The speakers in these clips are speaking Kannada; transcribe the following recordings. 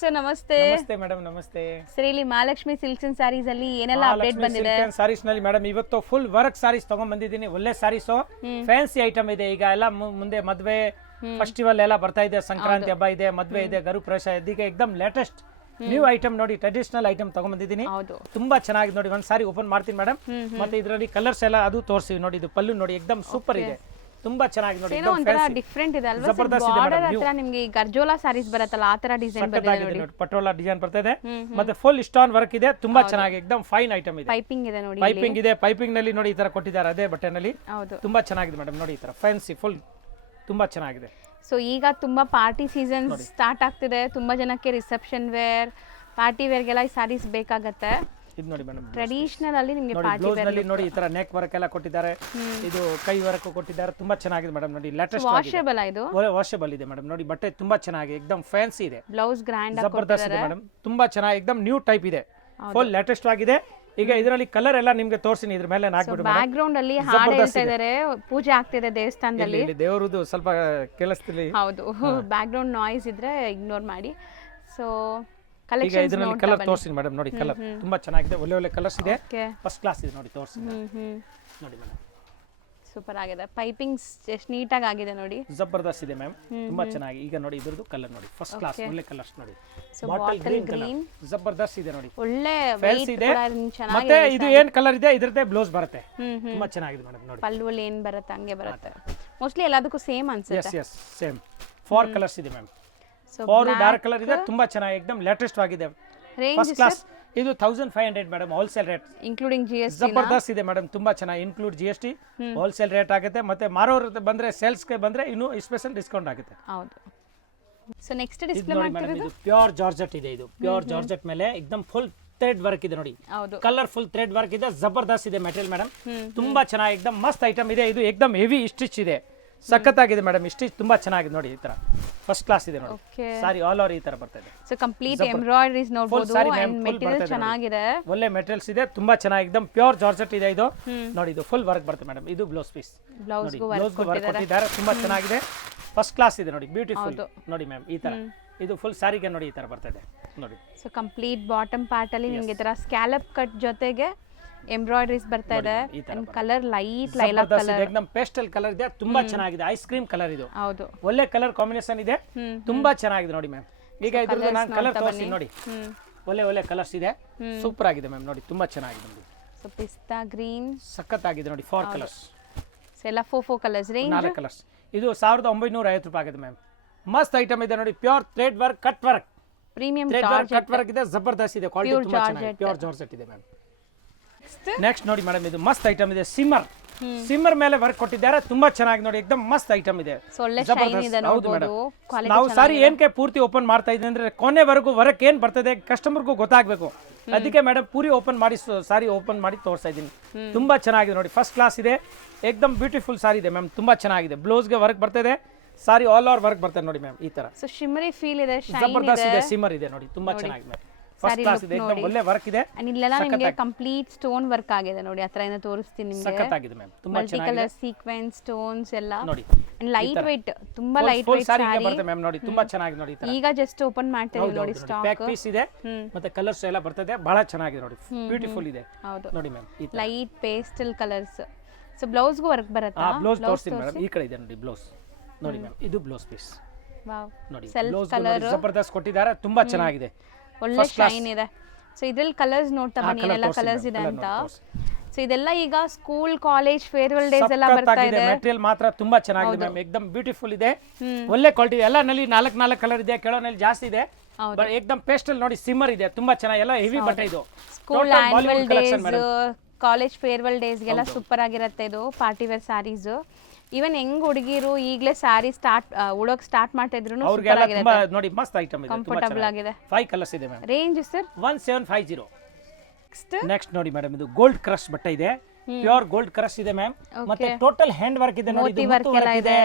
ಸರ್ ನಮಸ್ತೆ. ನಮಸ್ತೆ ಮೇಡಮ್, ನಮಸ್ತೆ ಸರ್, ಇಲ್ಲಿ ಮಹಾಲಕ್ಷ್ಮಿ ಸಿಲ್ಕ್ಸ್ ಅಂಡ್ ಸಾರೀಸ್ ಅಲ್ಲಿ ಏನೆಲ್ಲ ಅಪ್ಡೇಟ್ ಬಂದಿದೆ? ಸಾರೀಸ್ ನಲ್ಲಿ ಮೇಡಮ್ ಇವತ್ತು ಫುಲ್ ವರ್ಕ್ ಸಾರೀಸ್ ತಗೊಂಡ್ ಬಂದಿದ್ದೀನಿ. ಒಳ್ಳೆ ಸಾರೀಸ್, ಫ್ಯಾನ್ಸಿ ಐಟಮ್ ಇದೆ. ಈಗ ಎಲ್ಲ ಮುಂದೆ ಮದ್ವೆ ಫೆಸ್ಟಿವಲ್ ಎಲ್ಲ ಬರ್ತಾ ಇದೆ, ಸಂಕ್ರಾಂತಿ ಹಬ್ಬ ಇದೆ, ಮದ್ವೆ ಇದೆ, ಗರುಪ್ರವೇಶ ಇದೀಗ ಎಕ್ದಮ್ ಲೇಟೆಸ್ಟ್ ನ್ಯೂ ಐಟಮ್ ನೋಡಿ, ಟ್ರೆಡಿಷನಲ್ ಐಟಮ್ ತಗೊಂಡ್ ಬಂದಿದ್ದೀನಿ. ತುಂಬಾ ಚೆನ್ನಾಗಿದೆ ನೋಡಿ. ಒಂದ್ ಸಾರಿ ಓಪನ್ ಮಾಡ್ತೀನಿ ಮೇಡಮ್. ಮತ್ತೆ ಇದರಲ್ಲಿ ಕಲರ್ಸ್ ಎಲ್ಲ ಅದು ತೋರಿಸಿ ನೋಡಿ. ಇದು ಪಲ್ಲು ನೋಡಿ, ಎಕ್ದಮ್ ಸೂಪರ್ ಇದೆ, ತುಂಬಾ ಚೆನ್ನಾಗಿದೆ ನೋಡಿ. ಒಂಥರ ಡಿಫರೆಂಟ್ ಇದೆ ಅಲ್ವಾ? ಬಾರ್ಡರ್ ಹತ್ರ ನಿಮಗೆ ಗರ್ಜೋಲಾ ಸಾರೀಸ್ ಬರುತ್ತಲ್ಲ, ಆ ತರ ಡಿಸೈನ್ ಬಂದಿದೆ ನೋಡಿ. ಪಟೋಲಾ ಡಿಸೈನ್ ಬರ್ತಾ ಇದೆ, ಮತ್ತೆ ಫುಲ್ ಸ್ಟೋನ್ ವರ್ಕ್ ಇದೆ. ತುಂಬಾ ಚೆನ್ನಾಗಿ ಎಕ್ದಮ್ ಫೈನ್ ಐಟಮ್ ಇದೆ. ಪೈಪಿಂಗ್ ಇದೆ ನೋಡಿ, ಪೈಪಿಂಗ್ ಇದೆ. ಪೈಪಿಂಗ್ ನಲ್ಲಿ ನೋಡಿ ಈ ತರ ಕೊಟ್ಟಿದ್ದಾರೆ, ಅದೇ ಬಟನ್ ಅಲ್ಲಿ. ತುಂಬಾ ಚೆನ್ನಾಗಿದೆ ಮೇಡಮ್ ನೋಡಿ. ಈ ತರ ಫ್ಯಾನ್ಸಿ ಫುಲ್ ತುಂಬಾ ಚೆನ್ನಾಗಿದೆ. ಸೊ ಈಗ ತುಂಬಾ ಪಾರ್ಟಿ ಸೀಸನ್ ಸ್ಟಾರ್ಟ್ ಆಗ್ತಿದೆ. ತುಂಬಾ ಜನಕ್ಕೆ ರಿಸೆಪ್ಷನ್ ವೇರ್, ಪಾರ್ಟಿ ವೇರ್ಗೆಲ್ಲ ಈ ಸಾರೀಸ್ ಬೇಕಾಗತ್ತೆ. ಇದು ನೋಡಿ ಮೇಡಮ್, ಟ್ರೆಡಿಷನಲ್ ಅಲ್ಲಿ ನಿಮಗೆ ಪಾರ್ಟಿ ಬ್ಲೌಸ್ ನಲ್ಲಿ ನೋಡಿ ಈ ತರ ನೆಕ್ ವರ್ಕ್ ಎಲ್ಲ ಕೊಟ್ಟಿದ್ದಾರೆ. ಇದು ಕೈ ವರ್ಕ್ ಕೊಟ್ಟಿದ್ದಾರೆ. ತುಂಬಾ ಚೆನ್ನಾಗಿದೆ ಮೇಡಮ್ ನೋಡಿ. ಲೇಟೆಸ್ಟ್ ವಾಷೇಬಲ್ ಇದು, ವಾಷೇಬಲ್ ಇದೆ ಮೇಡಮ್ ನೋಡಿ. ಬಟ್ಟೆ ತುಂಬಾ ಚೆನ್ನಾಗಿ ಎಕ್ದಮ್ ಫ್ಯಾನ್ಸಿ ಇದೆ. ಬ್ಲೌಸ್ ಗ್ರ್ಯಾಂಡ್ ಜಬರ್ದಸ್ತ್ ಇದೆ ಮೇಡಮ್. ತುಂಬಾ ಚೆನ್ನಾಗಿ ಎಕ್ದಮ್ ನ್ಯೂ ಟೈಪ್ ಇದೆ, ಫುಲ್ ಲೇಟೆಸ್ಟ್ ಆಗಿದೆ. ಈಗ ಇದರಲ್ಲಿ ಕಲರ್ ಎಲ್ಲ ನಿಮ್ಗೆ ತೋರಿಸ್ತೀನಿ. ಇದ್ರ ಮೇಲೆ ಹಾಕ್ಬಿಟ್ಟು ಬ್ಯಾಕ್ ಗ್ರೌಂಡ್ ಅಲ್ಲಿ ಹಾಡು ಹೇಳ್ತಾ ಇದ್ದಾರೆ, ಪೂಜೆ ಆಗ್ತಿದೆ ದೇವಸ್ಥಾನದಲ್ಲಿ. ದೇವರದು ಸ್ವಲ್ಪ ಕೇಳಿಸ್ತಿಲ್ಲ. ಹೌದು, ಬ್ಯಾಕ್ ಗ್ರೌಂಡ್ ನಾಯ್ಸ್ ಇದ್ರೆ ಇಗ್ನೋರ್ ಮಾಡಿ. ಸೊ ಈಗ ಇದರಲ್ಲಿ ಕಲರ್ ತೋರಿಸ್ತೀನಿ ಮೇಡಮ್ ನೋಡಿ. ಕಲರ್ ತುಂಬಾ ಚೆನ್ನಾಗಿದೆ, ಒಳ್ಳೆ ಒಳ್ಳೆ ಕಲರ್ಸ್ ಇದೆ, ಫಸ್ಟ್ ಕ್ಲಾಸ್ ಇದೆ ನೋಡಿ. ತೋರಿಸಿ ನೋಡಿ ಮೇಡಮ್, ಸೂಪರ್ ಆಗಿದೆ. ಪೈಪಿಂಗ್ಸ್ ಎಷ್ಟು ನೀಟಾಗಿ ಆಗಿದೆ ನೋಡಿ, ಜಬರ್ದಸ್ತ್ ಇದೆ ಮ್ಯಾಮ್. ತುಂಬಾ ಚೆನ್ನಾಗಿ. ಈಗ ನೋಡಿ ಇದ್ರದ್ದು ಕಲರ್ ನೋಡಿ, ಫಸ್ಟ್ ಕ್ಲಾಸ್ ಒಳ್ಳೆ ಕಲರ್ಸ್ ನೋಡಿ. ಬಾಟಲ್ ಗ್ರೀನ್ ಜಬರ್ದಸ್ತ್ ಇದೆ ನೋಡಿ, ಒಳ್ಳೆ ಫ್ಯಾನ್ಸಿ ಇದೆ. ಮತ್ತೆ ಇದು ಏನ್ ಕಲರ್ ಇದೆ ಇದ್ರದ್ದೇ ಬ್ಲೌಸ್ ಬರುತ್ತೆ. ತುಂಬಾ ಚೆನ್ನಾಗಿದೆ ಮೇಡಮ್ ನೋಡಿ. ಪಲ್ಲುವಲ್ಲಿ ಏನ್ ಬರುತ್ತೆ ಹಂಗೆ ಬರುತ್ತೆ. ಮೋಸ್ಟ್ಲಿ ಎಲ್ಲದಕ್ಕೂ ಸೇಮ್ ಅನ್ಸುತ್ತೆ. ಎಸ್ ಸೇಮ್ 4 ಕಲರ್ಸ್ ಇದೆ ಮ್ಯಾಮ್. 4 ಡಾರ್ಕ್ ಕಲರ್ ಇದೆ. ತುಂಬಾ ಚೆನ್ನಾಗಿ ಎಕ್ದಮ್ ಲೇಟೆಸ್ಟ್ ಆಗಿದೆ, ಫಸ್ಟ್ ಕ್ಲಾಸ್. ಇದು 1500 madam, wholesale rate including GST. ಜಬರ್ದಸ್ತ್ ಇದೆ ಮೇಡಮ್, ತುಂಬಾ ಚೆನ್ನಾಗಿ. ಇನ್ಕ್ಲೂಡ್ ಜಿಎಸ್ಟಿ, ಹೋಲ್ಸೇಲ್ ರೇಟ್ ಆಗುತ್ತೆ. ಮತ್ತೆ ಮಾರೋರು ಬಂದ್ರೆ, ಸೇಲ್ಸ್ಗೆ ಬಂದ್ರೆ ಇನ್ನೂ ಸ್ಪೆಷಲ್ ಡಿಸ್ಕೌಂಟ್ ಆಗುತ್ತೆ. ಹೌದು. ಸೊ ನೆಕ್ಸ್ಟ್ ಡಿಸ್ಪ್ಲೇ ಮಾಡ್ತಿರೋದು ಇದು ಪ್ಯೂರ್ ಜಾರ್ಜೆಟ್ ಇದೆ. ಇದು ಪ್ಯೂರ್ ಜಾರ್ಜೆಟ್ ಮೇಲೆ ಎಕ್ದಮ್ ಫುಲ್ ಥ್ರೆಡ್ ವರ್ಕ್ ಇದೆ ನೋಡಿ. ಕಲರ್ ಫುಲ್ ಥ್ರೆಡ್ ವರ್ಕ್ ಇದೆ. ಜಬರ್ದಸ್ತ್ ಇದೆ ಮೆಟೀರಿಯಲ್ ಮೇಡಮ್. ತುಂಬಾ ಚೆನ್ನಾಗಿ ಎಕ್ದಮ್ ಮಸ್ತ್ ಐಟಮ್ ಇದೆ. ಇದು ಎಕ್ದಮ್ ಹೆವಿ ಸ್ಟಿಚ್ ಇದೆ, ಸಖತ್ತಾಗಿದೆ ಮೇಡಮ್. ಸ್ಟಿಚ್ ತುಂಬಾ ಚೆನ್ನಾಗಿದೆ ನೋಡಿ. ಈ ತರ ಫಸ್ಟ್ ಕ್ಲಾಸ್ ಇದೆ ನೋಡಿ. ಸಾರಿ ಆಲ್ ಓವರ್ ಈ ತರ ಬರ್ತದೆ. ಸೊ ಕಂಪ್ಲೀಟ್ ಎಂಬ್ರಾಯ್ಡರೀಸ್ ನೋಡಬಹುದು. ಅಂಡ್ ಮೆಟೀರಿಯಲ್ ಚೆನ್ನಾಗಿದೆ, ಒಳ್ಳೆ ಮೆಟೀರಿಯಲ್ಸ್ ಇದೆ. ತುಂಬಾ ಚೆನ್ನಾಗಿ ಎಕ್ದಮ್ ಪ್ಯೂರ್ ಜಾರ್ಜೆಟ್ ಇದೆ ಇದು ನೋಡಿ. ಇದು ಫುಲ್ ವರ್ಕ್ ಬರ್ತದೆ ಮೇಡಮ್. ಇದು ಬ್ಲೌಸ್ ಪೀಸ್, ಬ್ಲೌಸ್ ವರ್ಕ್ ಕೊಟ್ಟಿದ್ದಾರೆ. ತುಂಬಾ ಚೆನ್ನಾಗಿದೆ, ಫಸ್ಟ್ ಕ್ಲಾಸ್ ಇದೆ ನೋಡಿ. ಬ್ಯೂಟಿಫುಲ್ ನೋಡಿ ಮ್ಯಾಮ್. ಈ ತರ ಇದು ಫುಲ್ ಸಾರಿಗೆ ನೋಡಿ, ಈ ತರ ಬರ್ತದೆ ನೋಡಿ. ಸೊ ಕಂಪ್ಲೀಟ್ ಬಾಟಮ್ ಪಾರ್ಟ್ ಅಲ್ಲಿ ನಿಮಗೆ ಈ ತರ ಸ್ಕ್ಯಾಲಪ್ ಕಟ್ ಜೊತೆಗೆ ಎಂಬ್ರಾಯ್ಡರೀಸ್ ಬರ್ತಾ ಇದೆ. ಕಲರ್ ಲೈಟ್ ಲೈಲಾಕ್ ಕಲರ್, एकदम ಪೇಸ್ಟಲ್ ಕಲರ್ ಇದೆ. ತುಂಬಾ ಚೆನ್ನಾಗಿದೆ, ಐಸ್ ಕ್ರೀಮ್ ಕಲರ್ ಇದು. ಹೌದು, ಒಳ್ಳೆ ಕಲರ್ ಕಾಂಬಿನೇಷನ್ ಇದೆ. ತುಂಬಾ ಚೆನ್ನಾಗಿದೆ ನೋಡಿ ಮ್ಯಾಮ್. ಈಗ ಇದ್ರದ್ದು ನಾನು ಕಲರ್ ತೋರಿಸ್ತೀನಿ ನೋಡಿ. ಒಳ್ಳೆ ಒಳ್ಳೆ ಕಲರ್ಸ್ ಇದೆ, ಸೂಪರ್ ಆಗಿದೆ ಮ್ಯಾಮ್ ನೋಡಿ. ತುಂಬಾ ಚೆನ್ನಾಗಿದೆ ನೋಡಿ. ಸೊ ಪಿಸ್ತಾ ಗ್ರೀನ್ ಸಖತ್ತಾಗಿದೆ ನೋಡಿ. 4 ಕಲರ್ಸ್, ಎಲ್ಲ 4 ಕಲರ್ಸ್ ರೇಂಜ್. 4 ಕಲರ್ಸ್. ಇದು 1950 ರೂಪಾಯಿ ಆಗಿದೆ ಮ್ಯಾಮ್. ಮಸ್ತ್ ಐಟಮ್ ಇದೆ ನೋಡಿ. Pure thread work, cut work, premium cut work ಇದೆ. ಜಬರ್ದಸ್ತ್ ಇದೆ, ಕ್ವಾಲಿಟಿ ತುಂಬಾ ಚೆನ್ನಾಗಿದೆ. ಪ್ಯೂರ್ ಜಾರ್ಜೆಟ್ ಇದೆ ಮ್ಯಾಮ್. ನೆಕ್ಸ್ಟ್ ನೋಡಿ ಮೇಡಮ್, ಇದು ಮಸ್ತ್ ಐಟಮ್ ಇದೆ. ಸಿಮ್ಮರ್ ಮೇಲೆ ವರ್ಕ್ ಕೊಟ್ಟಿದ್ದಾರೆ. ತುಂಬಾ ಚೆನ್ನಾಗಿ ನೋಡಿ, ಎಕ್ದಮ್ ಮಸ್ತ್ ಐಟಮ್ ಇದೆ. ಹೌದು ಮೇಡಮ್. ನಾವು ಸಾರಿ ಏನಕ್ಕೆ ಪೂರ್ತಿ ಓಪನ್ ಮಾಡ್ತಾ ಇದ್ದೀವಿ ಅಂದ್ರೆ ಕೊನೆವರೆಗೂ ವರ್ಕ್ ಏನ್ ಬರ್ತದೆ ಕಸ್ಟಮರ್ಗೂ ಗೊತ್ತಾಗಬೇಕು. ಅದಕ್ಕೆ ಮೇಡಮ್ ಪೂರಿ ಓಪನ್ ಮಾಡಿ ಸಾರಿ ಓಪನ್ ಮಾಡಿ ತೋರಿಸ್ತಾ ಇದ್ದೀನಿ. ತುಂಬಾ ಚೆನ್ನಾಗಿದೆ ನೋಡಿ, ಫಸ್ಟ್ ಕ್ಲಾಸ್ ಇದೆ. ಎಕ್ದಮ್ ಬ್ಯೂಟಿಫುಲ್ ಸಾರಿ ಇದೆ ಮ್ಯಾಮ್. ತುಂಬಾ ಚೆನ್ನಾಗಿದೆ. ಬ್ಲೌಸ್ಗೆ ವರ್ಕ್ ಬರ್ತದೆ, ಸಾರಿ ಆಲ್ ಓವರ್ ವರ್ಕ್ ಬರ್ತದೆ ನೋಡಿ ಮ್ಯಾಮ್. ಈ ತರ ಶಿಮ್ಮರಿ ಫೀಲ್ ಇದೆ, ಜಬರ್ದಸ್ತ್ ಇದೆ. ಸಿಮ್ಮರ್ ಇದೆ ನೋಡಿ, ತುಂಬಾ ಚೆನ್ನಾಗಿದೆ. ಫಸ್ಟ್ ಕ್ಲಾಸ್ ಇದೆ, एकदम ಒಳ್ಳೆ ವರ್ಕ್ ಇದೆ. ಇಲ್ಲೆಲ್ಲ ನಿಮಗೆ ಕಂಪ್ಲೀಟ್ ಸ್ಟೋನ್ ವರ್ಕ್ ಆಗಿದೆ ನೋಡಿ. ಆ ತರ ಏನೋ ತೋರಿಸ್ತೀನಿ ನಿಮಗೆ. ಸಖತ್ತಾಗಿದೆ ಮ್ಯಾಮ್, ತುಂಬಾ ಚೆನ್ನಾಗಿದೆ. ಮಲ್ಟಿ ಕಲರ್ ಸೀಕ್ವೆನ್ಸ್ ಸ್ಟೋನ್ಸ್ ಎಲ್ಲ ನೋಡಿ. ಲೈಟ್ ವೇಟ್, ತುಂಬಾ ಲೈಟ್ ವೇಟ್ ಸಾರಿ ಬರುತ್ತೆ ಮ್ಯಾಮ್ ನೋಡಿ. ತುಂಬಾ ಚೆನ್ನಾಗಿದೆ ನೋಡಿ. ಈಗ ಜಸ್ಟ್ ಓಪನ್ ಮಾಡ್ತಾ ಇದೀವಿ ನೋಡಿ. ಸ್ಟಾಕ್ ಪ್ಯಾಕ್ ಪೀಸ್ ಇದೆ, ಮತ್ತೆ ಕಲರ್ಸ್ ಎಲ್ಲ ಬರ್ತದೆ. ಬಹಳ ಚೆನ್ನಾಗಿದೆ ನೋಡಿ, ಬ್ಯೂಟಿಫುಲ್ ಇದೆ ನೋಡಿ ma'am. Light pastel colours. So blouse ಗೂ ವರ್ಕ್ ಬರುತ್ತಾ? ಬ್ಲೌಸ್ ತೋರಿಸ್ತೀನಿ ಮೇಡಮ್. ಈ ಕಡೆ ಇದೆ ನೋಡಿ ಬ್ಲೌಸ್ ನೋಡಿ ಮ್ಯಾಮ್. ಇದು ಬ್ಲೌಸ್ ಪೀಸ್. ವಾವ್, ನೋಡಿ ಬ್ಲೌಸ್ ಜಬರ್ದಸ್ತ್ ಕೊಟ್ಟಿದ್ದಾರೆ. ತುಂಬಾ ಚೆನ್ನಾಗಿದೆ, ಒಳ್ಳೆ ಶೈನ್ ಇದೆ. ಸೊ ಇದ್ರಲ್ಲಿ ಕಲರ್ಸ್ ನೋಡ್ತಾ ಬನ್ನಿ, ಏನೆಲ್ಲ ಕಲರ್ಸ್ ಇದೆ ಅಂತ. ಸೊ ಇದೆಲ್ಲ ಈಗ ಸ್ಕೂಲ್ ಕಾಲೇಜ್ ಫೇರ್ವೆಲ್ ಡೇಸ್ ಎಲ್ಲ ಬರ್ತಾ ಇದೆ. ಮೆಟೀರಿಯಲ್ ಮಾತ್ರ ತುಂಬಾ ಚೆನ್ನಾಗಿದೆ ಮ್ಯಾಮ್. ಎಕ್ದಮ್ ಬ್ಯೂಟಿಫುಲ್ ಇದೆ, ಒಳ್ಳೆ ಕ್ವಾಲಿಟಿ. ಎಲ್ಲ ನಲ್ಲಿ 4 ಕಲರ್ ಇದೆ, ಕೆಲವೊಂದಲ್ಲಿ ಜಾಸ್ತಿ ಇದೆ. ಬಟ್ ಎಕ್ದಮ್ ಪೇಸ್ಟಲ್ ನೋಡಿ, ಸಿಮ್ಮರ್ ಇದೆ. ತುಂಬಾ ಚೆನ್ನಾಗಿ, ಎಲ್ಲ ಹೆವಿ ಬಟ್ಟೆ ಇದು. School annual days, college farewell ಡೇಸ್ಗೆಲ್ಲ ಸೂಪರ್ ಆಗಿರುತ್ತೆ ಇದು ಪಾರ್ಟಿ ವೇರ್ ಸ್ಯಾರೀಸ್. ಈವನ್ ಹೆಂಗ್ ಹುಡುಗಿರು ಈಗಲೇ ಸ್ಯಾರಿ ಉಡೋಕ್ ಸ್ಟಾರ್ಟ್ ಮಾಡ್ತಾ ಇದ್ರು ನೋಡಿ. ಮಸ್ತ್ ಐಟಮ್ ಇದೆ, ಕಂಫರ್ಟಬಲ್ ಆಗಿದೆ. 5 ಕಲರ್ಸ್ ಇದೆ ಮ್ಯಾಮ್. Range sir 1750. ನೆಕ್ಸ್ಟ್ ನೋಡಿ ಮೇಡಮ್, ಇದು ಗೋಲ್ಡ್ ಕ್ರಶ್ ಬಟ್ಟೆ ಇದೆ. ಪ್ಯೂರ್ ಗೋಲ್ಡ್ ಕ್ರಶ್ ಇದೆ ಮ್ಯಾಮ್. ಮತ್ತೆ ಟೋಟಲ್ ಹ್ಯಾಂಡ್ ವರ್ಕ್ ಇದೆ ನೋಡಿ. ಇದು ವರ್ಕ್ ಇದೆ,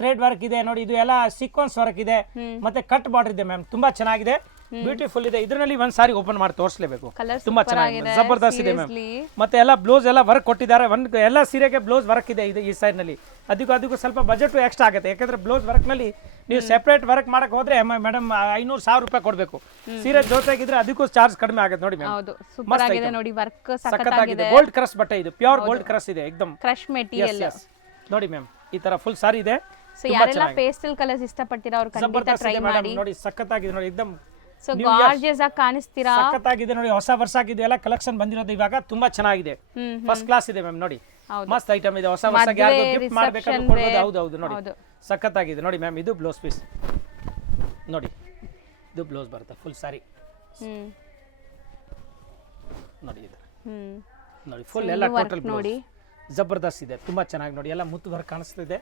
ಥ್ರೆಡ್ ವರ್ಕ್ ಇದೆ ನೋಡಿ. ಇದು ಎಲ್ಲ ಸೀಕ್ವೆನ್ಸ್ ವರ್ಕ್ ಇದೆ, ಮತ್ತೆ ಕಟ್ ಬಾರ್ಡರ್ ಇದೆ ಮ್ಯಾಮ್. ತುಂಬಾ ಚೆನ್ನಾಗಿದೆ, ಬ್ಯೂಟಿಫುಲ್ ಇದೆ. ಇದರಲ್ಲಿ ಒಂದ್ ಸಾರಿ ಓಪನ್ ಮಾಡಿ ತೋರಿಸಲೇಬೇಕು. ತುಂಬಾ ಚೆನ್ನಾಗಿದೆ, ಜಬರ್ದಸ್ತ್ ಇದೆ ಮ್ಯಾಮ್. ಮತ್ತೆ ಎಲ್ಲ ಬ್ಲೌಸ್ ಎಲ್ಲ ವರ್ಕ್ ಕೊಟ್ಟಿದ್ದಾರೆ. ಎಲ್ಲ ಸೀರೆಗೆ ಬ್ಲೌಸ್ ವರ್ಕ್ ಇದೆ ಈ ಸೈಡ್ ನಲ್ಲಿ. ಅದಕ್ಕೂ ಸ್ವಲ್ಪ ಬಜೆಟ್ ಎಕ್ಸ್ಟ್ರಾ ಆಗುತ್ತೆ, ಯಾಕಂದ್ರೆ ಬ್ಲೌಸ್ ವರ್ಕ್ ನಲ್ಲಿ ನೀವು ಸೆಪರೇಟ್ ವರ್ಕ್ ಮಾಡಕ್ ಹೋದ್ರೆ ಮೇಡಮ್ 500,000 ರೂಪಾಯಿ ಕೊಡ್ಬೇಕು. ಸೀರೆ ಜೊತೆಗಿದ್ರೆ ಅದಕ್ಕೂ ಚಾರ್ಜ್ ಕಡಿಮೆ ಆಗುತ್ತೆ ನೋಡಿ ಮ್ಯಾಮ್. ಹೌದು ಸೂಪರ್ ಆಗಿದೆ ನೋಡಿ, ವರ್ಕ್ ಸಖತ್ತಾಗಿದೆ. ಗೋಲ್ಡ್ ಕ್ರಶ್ ಬಟ್ಟೆ ಇದು, ಪ್ಯೂರ್ ಗೋಲ್ಡ್ ಕ್ರಶ್ ಇದೆ ಎಕ್ದಮ್ ಕ್ರಶ್ ಮೆಟೀರಿಯಲ್ ನೋಡಿ ಮ್ಯಾಮ್. ಈ ತರ ಫುಲ್ ಸಾರಿ ಇದೆ. ಸೊ ಯಾರೆಲ್ಲ ಪೇಸ್ಟಲ್ ಕಲರ್ಸ್ ಇಷ್ಟಪಡ್ತೀರಾ ಅವ್ರು ಖಂಡಿತ ಟ್ರೈ ಮಾಡಿ. ನೋಡಿ ಸಖತ್ತಾಗಿದೆ ನೋಡಿ, ಎಕ್ದಮ್ ಸೊ ಗಾರ್ಜಿಯಸ್ ಆಗಿ ಕಾಣಿಸ್ತೀರಾ. ಸಖತ್ತಾಗಿದೆ ನೋಡಿ, ಹೊಸ ವರ್ಷ ಆಗಿದೆ ಎಲ್ಲ ಕಲೆಕ್ಷನ್ ಬಂದಿರೋದು ಇವಾಗ ತುಂಬಾ ಚೆನ್ನಾಗಿದೆ. ಫಸ್ಟ್ ಕ್ಲಾಸ್ ಇದೆ ಮ್ಯಾಮ್ ನೋಡಿ, ಮಸ್ತ್ ಐಟಮ್ ಇದೆ. ಹೊಸ ವರ್ಷ ಯಾರಿಗೂ ಗಿಫ್ಟ್ ಮಾಡಬೇಕಾದ್ರೆ ಕೊಡಬಹುದು. ಹೌದು ಹೌದು ನೋಡಿ ಸಖತ್ತಾಗಿದೆ ನೋಡಿ ಮ್ಯಾಮ್. ಇದು ಬ್ಲೌಸ್ ಪೀಸ್ ನೋಡಿ, ಇದು ಬ್ಲೌಸ್ ಬರುತ್ತೆ ಫುಲ್ ಸಾರಿ ನೋಡಿ. ಇದು ನೋಡಿ ಫುಲ್ ಎಲ್ಲ ಟೋಟಲ್ ನೋಡಿ ಜಬರ್ದಸ್ತ್ ಇದೆ, ತುಂಬಾ ಚೆನ್ನಾಗಿ ನೋಡಿ. ಎಲ್ಲ ಮುತ್ತು ವರ್ಕ್ ಕಾಣಿಸ್ತಿದೆ,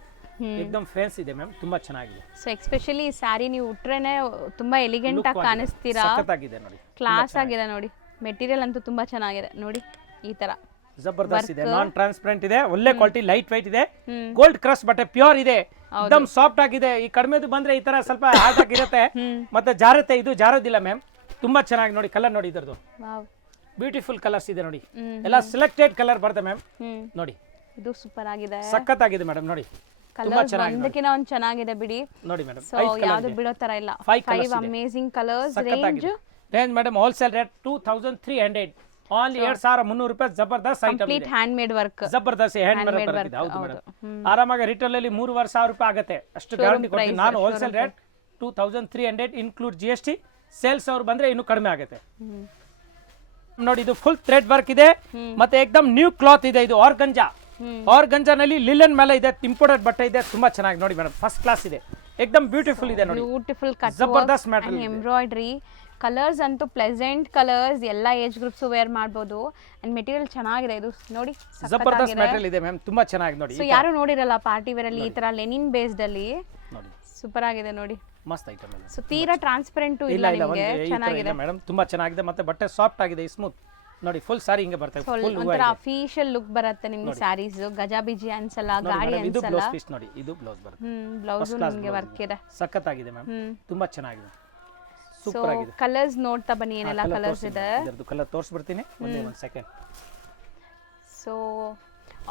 ಎಕ್ದಮ್ ಫ್ಯಾನ್ಸಿ ಇದೆ ಮ್ಯಾಮ್, ತುಂಬಾ ಚೆನ್ನಾಗಿದೆ. ಸೊ ಎಸ್ಪೆಷಲಿ ಈ ಸ್ಯಾರಿ ನೀವು ಉಟ್ರೇನೆ ತುಂಬಾ ಎಲಿಗೆಂಟ್ ಆಗಿ ಕಾಣಿಸ್ತೀರಾ. ಸಖತ್ತಾಗಿದೆ ನೋಡಿ, ಕ್ಲಾಸ್ ಆಗಿದೆ ನೋಡಿ. ಮೆಟೀರಿಯಲ್ ಅಂತೂ ತುಂಬಾ ಚೆನ್ನಾಗಿದೆ ನೋಡಿ, ಈ ತರ ಜಬರ್ದಸ್ತ್ ಇದೆ. ನಾನ್ ಟ್ರಾನ್ಸ್ಪರೆಂಟ್ ಇದೆ, ಒಳ್ಳೆ ಕ್ವಾಲಿಟಿ, ಲೈಟ್ ವೈಟ್ ಇದೆ. ಗೋಲ್ಡ್ ಕ್ರಶ್ ಬಟ್ಟೆ ಪ್ಯೂರ್ ಇದೆ, ಎಕ್ದಮ್ ಸಾಫ್ಟ್ ಆಗಿದೆ. ಈ ಕಡಿಮೆದು ಬಂದ್ರೆ ಈ ತರ ಸ್ವಲ್ಪ ಹಾರ್ಡ್ ಆಗಿರುತ್ತೆ, ಮತ್ತೆ ಜಾರುತ್ತೆ. ಇದು ಜಾರೋದಿಲ್ಲ ಮ್ಯಾಮ್, ತುಂಬಾ ಚೆನ್ನಾಗಿ ನೋಡಿ. ಕಲರ್ ನೋಡಿ, ಇದರದು ಬ್ಯೂಟಿಫುಲ್ ಕಲರ್ಸ್ ಇದೆ ನೋಡಿ, ಎಲ್ಲ ಸೆಲೆಕ್ಟೆಡ್ ಕಲರ್ ಬರುತ್ತೆ ಮ್ಯಾಮ್ ನೋಡಿ. ಇದು ಸೂಪರ್ ಆಗಿದೆ, ಸಖತ್ತಾಗಿದೆ ಮೇಡಮ್ ನೋಡಿ. ಕಲರ್ಸ್ ಒಂದಕ್ಕಿಂತ ಒಂದು ಚೆನ್ನಾಗಿದೆ ಬಿಡಿ ನೋಡಿ ಮೇಡಮ್. ಸೊ ಯಾವುದು ಬಿಡೋ ತರ ಇಲ್ಲ. 5 amazing colours. Range madam wholesale rate 2300, only 2300 ರೂಪಾಯಿ. ಜಬರ್ದಸ್ತ್ item complete handmade work, ಜಬರ್ದಸ್ತ್ ಹ್ಯಾಂಡ್ ಮೇಡ್ ವರ್ಕ್ ಇದೆ. ಹೌದು ಮೇಡಮ್, ಆರಾಮಾಗಿ ರಿಟೇಲ್ ಅಲ್ಲಿ 3,500 ರೂಪಾಯಿ ಆಗುತ್ತೆ, ಅಷ್ಟು ಗ್ಯಾರಂಟಿ ಕೊಡ್ತೀನಿ ನಾನು. Wholesale rate 2300 include GST. Sales ಅವ್ರು ಬಂದ್ರೆ ಇನ್ನೂ ಕಡಿಮೆ ಆಗುತ್ತೆ ನೋಡಿ. ಇದು ಫುಲ್ ಥ್ರೆಡ್ ವರ್ಕ್ ಇದೆ, ಮತ್ತೆ ಎಕ್ದಮ್ ನ್ಯೂ ಕ್ಲಾತ್ ಇದೆ. ಇದು ಆರ್ಗಂಜಾನಲ್ಲಿ ಲಿಲನ್ ಮೇಲೆ ಇದೆ, ಇಂಪೋರ್ಟೆಡ್ ಬಟ್ಟೆ ಇದೆ, ತುಂಬಾ ಚೆನ್ನಾಗಿ ನೋಡಿ ಮೇಡಮ್. ಫಸ್ಟ್ ಕ್ಲಾಸ್ ಇದೆ, ಎಕ್ದಮ್ ಬ್ಯೂಟಿಫುಲ್ ಇದೆ ನೋಡಿ. ಬ್ಯೂಟಿಫುಲ್ ಕಟ್ ಜಬರ್ದಸ್ತ್ ವರ್ಕ್ ಅಂಡ್ ಎಂಬ್ರಾಯ್ಡರಿ. ಕಲರ್ಸ್ ಅಂತೂ ಪ್ಲೆಸೆಂಟ್ ಕಲರ್ಸ್, ಎಲ್ಲ ಏಜ್ ಗ್ರೂಪ್ಸ್ ವೇರ್ ಮಾಡಬಹುದು. ಅಂಡ್ ಮೆಟೀರಿಯಲ್ ಚೆನ್ನಾಗಿದೆ, ಇದು ನೋಡಿ ಜಬರ್ದಸ್ತ್ ಮೆಟೀರಿಯಲ್ ಇದೆ ಮ್ಯಾಮ್, ತುಂಬಾ ಚೆನ್ನಾಗಿ ನೋಡಿ. ಸೊ ಯಾರು ನೋಡಿರಲ್ಲ ಪಾರ್ಟಿ ವೇರ್ ಅಲ್ಲಿ ಈ ತರ ಲೆನಿನ್ ಬೇಸ್ಡ್ ಅಲ್ಲಿ ನೋಡಿ, ಸೂಪರ್ ಆಗಿದೆ ನೋಡಿ, ಮಸ್ತ್ ಐಟಮ್ ಇದೆ. ಸೊ ತೀರಾ ಟ್ರಾನ್ಸ್ಪರೆಂಟ್ ಇಲ್ಲ ನಿಮಗೆ, ಚೆನ್ನಾಗಿದೆ ಮೇಡಮ್, ತುಂಬಾ ಚೆನ್ನಾಗಿದೆ. ಮತ್ತೆ ಬಟ್ಟೆ ಸಾಫ್ಟ್ ಆಗಿದೆ, ಸ್ಮೂತ್ ನೋಡಿ. ಫುಲ್ ಸಾರಿ ಹಿಂಗೆ ಬರ್ತದೆ, ಫುಲ್ ಒಂಥರ ಅಫಿಷಿಯಲ್ ಲುಕ್ ಬರುತ್ತೆ ನಿಮಗೆ. ಸ್ಯಾರೀಸ್ ಗಜಾಬಿಜಿ ಅನ್ಸಲ್ಲ, ಗಾಡಿ ಇದು ಅನ್ಸಲ್ಲ. ಬ್ಲೌಸ್ ಪೀಸ್ ನೋಡಿ, ಇದು ಬ್ಲೌಸ್ ಬರುತ್ತೆ. ಬ್ಲೌಸ್ ನಿಮಗೆ ವರ್ಕ್ ಇದೆ, ಸಖತ್ತಾಗಿದೆ ಮ್ಯಾಮ್, ತುಂಬಾ ಚೆನ್ನಾಗಿದೆ, ಸೊ ಸೂಪರ್ ಆಗಿದೆ. ಕಲರ್ಸ್ ನೋಡ್ತಾ ಬನ್ನಿ, ಏನೆಲ್ಲ ಕಲರ್ಸ್ ಇದೆ. ಇದರದ್ದು ಕಲರ್ ತೋರಿಸ್ಬಿಡ್ತೀನಿ, ಒಂದೇ ಒಂದು ಸೆಕೆಂಡ್. ಸೊ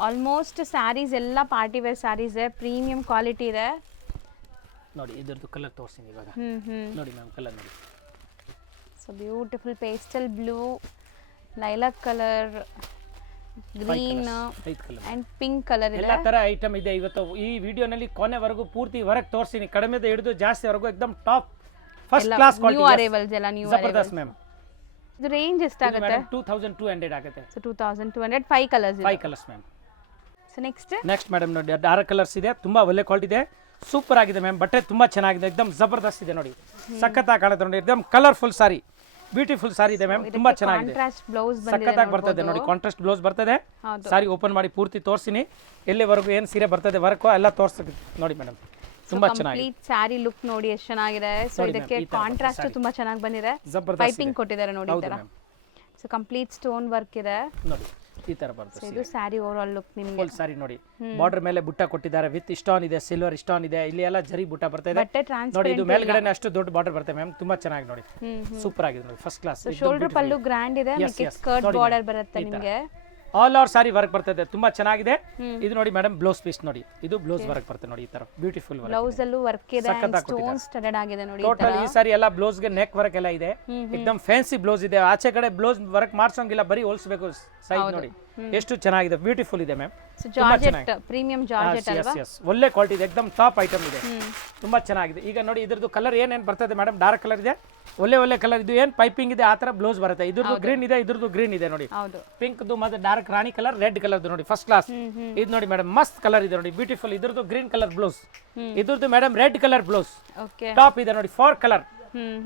ಆಲ್ಮೋಸ್ಟ್ ಸ್ಯಾರೀಸ್ ಎಲ್ಲ party wear saris, premium quality ಇದೆ ನೋಡಿ. ಇದರದ್ದು ಕಲರ್ ತೋರಿಸ್ತೀನಿ ಇವಾಗ ನೋಡಿ ಮ್ಯಾಮ್. ಕಲರ್ ನೋಡಿ, so beautiful pastel blue, lilac colour, green and pink colour ಇದೆ. ಎಲ್ಲ ತರ ಐಟಮ್ ಇದೆ ಇವತ್ತು ಈ ವಿಡಿಯೋನಲ್ಲಿ. ಕೊನೆವರೆಗೂ ಪೂರ್ತಿ ವರ್ಕ್ ತೋರಿಸ್ತೀನಿ, ಕಡಿಮೆದ ಹಿಡಿದು ಜಾಸ್ತಿ ವರೆಗೂ ಎಕ್ದಮ್ top first class new arrivals ಎಲ್ಲ ನ್ಯೂ ಜಬರ್ದಸ್ತ್ ಮ್ಯಾಮ್. ಇದು ರೇಂಜ್ ಎಷ್ಟಾಗುತ್ತೆ? 2200 ಆಗುತ್ತೆ. ಸೊ 2200, 5 ಕಲರ್ಸ್ ಇದೆ. 5 colours ma'am. So next madam ನೋಡಿ, 6 ಕಲರ್ಸ್ ಇದೆ, ತುಂಬಾ ಒಳ್ಳೆ ಕ್ವಾಲಿಟಿ ಇದೆ, ಸೂಪರ್ ಆಗಿದೆ ಮ್ಯಾಮ್. ಬಟ್ಟೆ ತುಂಬಾ ಚೆನ್ನಾಗಿದೆ, ಎಕ್ದಮ್ ಜಬರ್ದಸ್ತ್ ಇದೆ ನೋಡಿ, ಸಖತ್ತಾಗಿ ಕಾಣುತ್ತೆ ನೋಡಿ. ಎಕ್ದಮ್ ಕಲರ್ಫುಲ್ ಸಾರಿ, ಬ್ಯೂಟಿಫುಲ್ ಸಾರಿ ಇದೆ ಮ್ಯಾಮ್, ತುಂಬಾ ಚೆನ್ನಾಗಿದೆ. ಕಾಂಟ್ರಾಸ್ಟ್ ಬ್ಲೌಸ್ ಸಖತ್ತಾಗಿ ಬರ್ತದೆ ನೋಡಿ, ಕಾಂಟ್ರಾಸ್ಟ್ ಬ್ಲೌಸ್ ಬರ್ತದೆ. ಸಾರಿ ಓಪನ್ ಮಾಡಿ ಪೂರ್ತಿ ತೋರಿಸ್ತೀನಿ, ಎಲ್ಲಿವರೆಗೂ ಏನು ಸೀರೆ ಬರ್ತದೆ ವರ್ಕ್ ಎಲ್ಲ ತೋರಿಸ್ತೀನಿ ನೋಡಿ ಮೇಡಮ್, ತುಂಬಾ ಚೆನ್ನಾಗಿದೆ. ಕಂಪ್ಲೀಟ್ ಸ್ಯಾರಿ ಲುಕ್ ನೋಡಿ ಎಷ್ಟು ಚೆನ್ನಾಗಿದೆ. ಸೊ ಇದಕ್ಕೆ ಕಾಂಟ್ರಾಸ್ಟ್ ತುಂಬಾ ಚೆನ್ನಾಗಿ ಬಂದಿದೆ, ಪೈಪಿಂಗ್ ಕೊಟ್ಟಿದ್ದಾರೆ ನೋಡಿ ಈ ತರ. ಸೊ ಕಂಪ್ಲೀಟ್ ಸ್ಟೋನ್ ವರ್ಕ್ ಇದೆ ನೋಡಿ, ಈ ತರ ಬರ್ತದೆ. ಇದು ಸ್ಯಾರಿ ಓವರ್ ಆಲ್ ಲುಕ್ ನಿಮಗೆ. ಫುಲ್ ಸಾರಿ ನೋಡಿ, ಬಾರ್ಡರ್ ಮೇಲೆ ಬುಟ್ಟ ಕೊಟ್ಟಿದ್ದಾರೆ, ವಿತ್ ಸ್ಟೋನ್ ಇದೆ, ಸಿಲ್ವರ್ ಸ್ಟೋನ್ ಇದೆ, ಇಲ್ಲಿ ಎಲ್ಲ ಜರಿ ಬುಟ್ಟ ಬರ್ತದೆ ನೋಡಿ. ಇದು ಮೇಲ್ಗಡೆ ಅಷ್ಟು ದೊಡ್ಡ ಬಾರ್ಡರ್ ಬರುತ್ತೆ ಮ್ಯಾಮ್, ತುಂಬಾ ಚೆನ್ನಾಗಿ ನೋಡಿ, ಸೂಪರ್ ಆಗಿದೆ ನೋಡಿ, ಫಸ್ಟ್ ಕ್ಲಾಸ್. ಶೋಲ್ಡರ್ ಪಲ್ಲು ಗ್ರ್ಯಾಂಡ್ ಇದೆ, ಸ್ಕರ್ಟ್ ಬಾರ್ಡರ್ ಬರುತ್ತೆ ನಿಮಗೆ. ಆಲ್ ಓವರ್ ಸಾರಿ ವರ್ಕ್ ಬರ್ತದೆ, ತುಂಬಾ ಚೆನ್ನಾಗಿದೆ. ಇದು ನೋಡಿ ಮೇಡಮ್, ಬ್ಲೌಸ್ ಪೀಸ್ ನೋಡಿ, ಇದು ಬ್ಲೌಸ್ ವರ್ಕ್ ಬರ್ತದೆ ನೋಡಿ, ಈ ತರ ಬ್ಯೂಟಿಫುಲ್ ವರ್ಕ್. ಬ್ಲೌಸ್ ಅಲ್ಲೂ ವರ್ಕ್ ಇದೆ, ಸ್ಟೋನ್ ಸ್ಟಡೆಡ್ ಆಗಿದೆ ನೋಡಿ. ಟೋಟಲ್ ಈ ಸಾರಿ ಎಲ್ಲ ಬ್ಲೌಸ್ ಗೆ ನೆಕ್ ವರ್ಕ್ ಎಲ್ಲ ಇದೆ, ಎಕ್ದಮ್ ಫ್ಯಾನ್ಸಿ ಬ್ಲೌಸ್ ಇದೆ. ಆಚೆ ಕಡೆ ಬ್ಲೌಸ್ ವರ್ಕ್ ಮಾಡ್ಸೋಂಗಿಲ್ಲ, ಬರೀ ಹೋಲ್ಸ್ಬೇಕು. ಸೈಜ್ ನೋಡಿ ಎಷ್ಟು ಚೆನ್ನಾಗಿದೆ, ಬ್ಯೂಟಿಫುಲ್ ಇದೆ ಮ್ಯಾಮ್. ಜಾರ್ಜೆಟ್, ಪ್ರೀಮಿಯಂ ಜಾರ್ಜೆಟ್ ಅಲ್ವಾ, ಒಳ್ಳೆ ಕ್ವಾಲಿಟಿ ಇದೆ, ಎಕ್ದಮ್ ಟಾಪ್ ಐಟಮ್ ಇದೆ, ತುಂಬಾ ಚೆನ್ನಾಗಿದೆ. ಈಗ ನೋಡಿ ಇದ್ರದ್ದು ಕಲರ್ ಏನೇನು ಬರ್ತದೆ ಮೇಡಮ್, ಡಾರ್ಕ್ ಕಲರ್ ಇದೆ, ಒಳ್ಳೆ ಕಲರ್. ಇದು ಏನ್ ಪೈಪಿಂಗ್ ಇದೆ ಆ ತರ ಬ್ಲೌಸ್ ಬರುತ್ತೆ. ಇದ್ರದ್ದು ಗ್ರೀನ್ ಇದೆ, ಇದ್ರದ್ದು ಗ್ರೀನ್ ಇದೆ ನೋಡಿ, ಪಿಂಕ್ ಮತ್ತೆ ಡಾರ್ಕ್ ರಾಣಿ ಕಲರ್, ರೆಡ್ ಕಲರ್ ನೋಡಿ, ಫಸ್ಟ್ ಕ್ಲಾಸ್. ಇದು ನೋಡಿ ಮೇಡಮ್, ಮಸ್ತ್ ಕಲರ್ ಇದೆ ನೋಡಿ, ಬ್ಯೂಟಿಫುಲ್. ಇದ್ರದ್ದು ಗ್ರೀನ್ ಕಲರ್ ಬ್ಲೌಸ್, ಇದ್ರದ್ದು madam red colour blouse, top ಇದೆ ನೋಡಿ. 4 ಕಲರ್,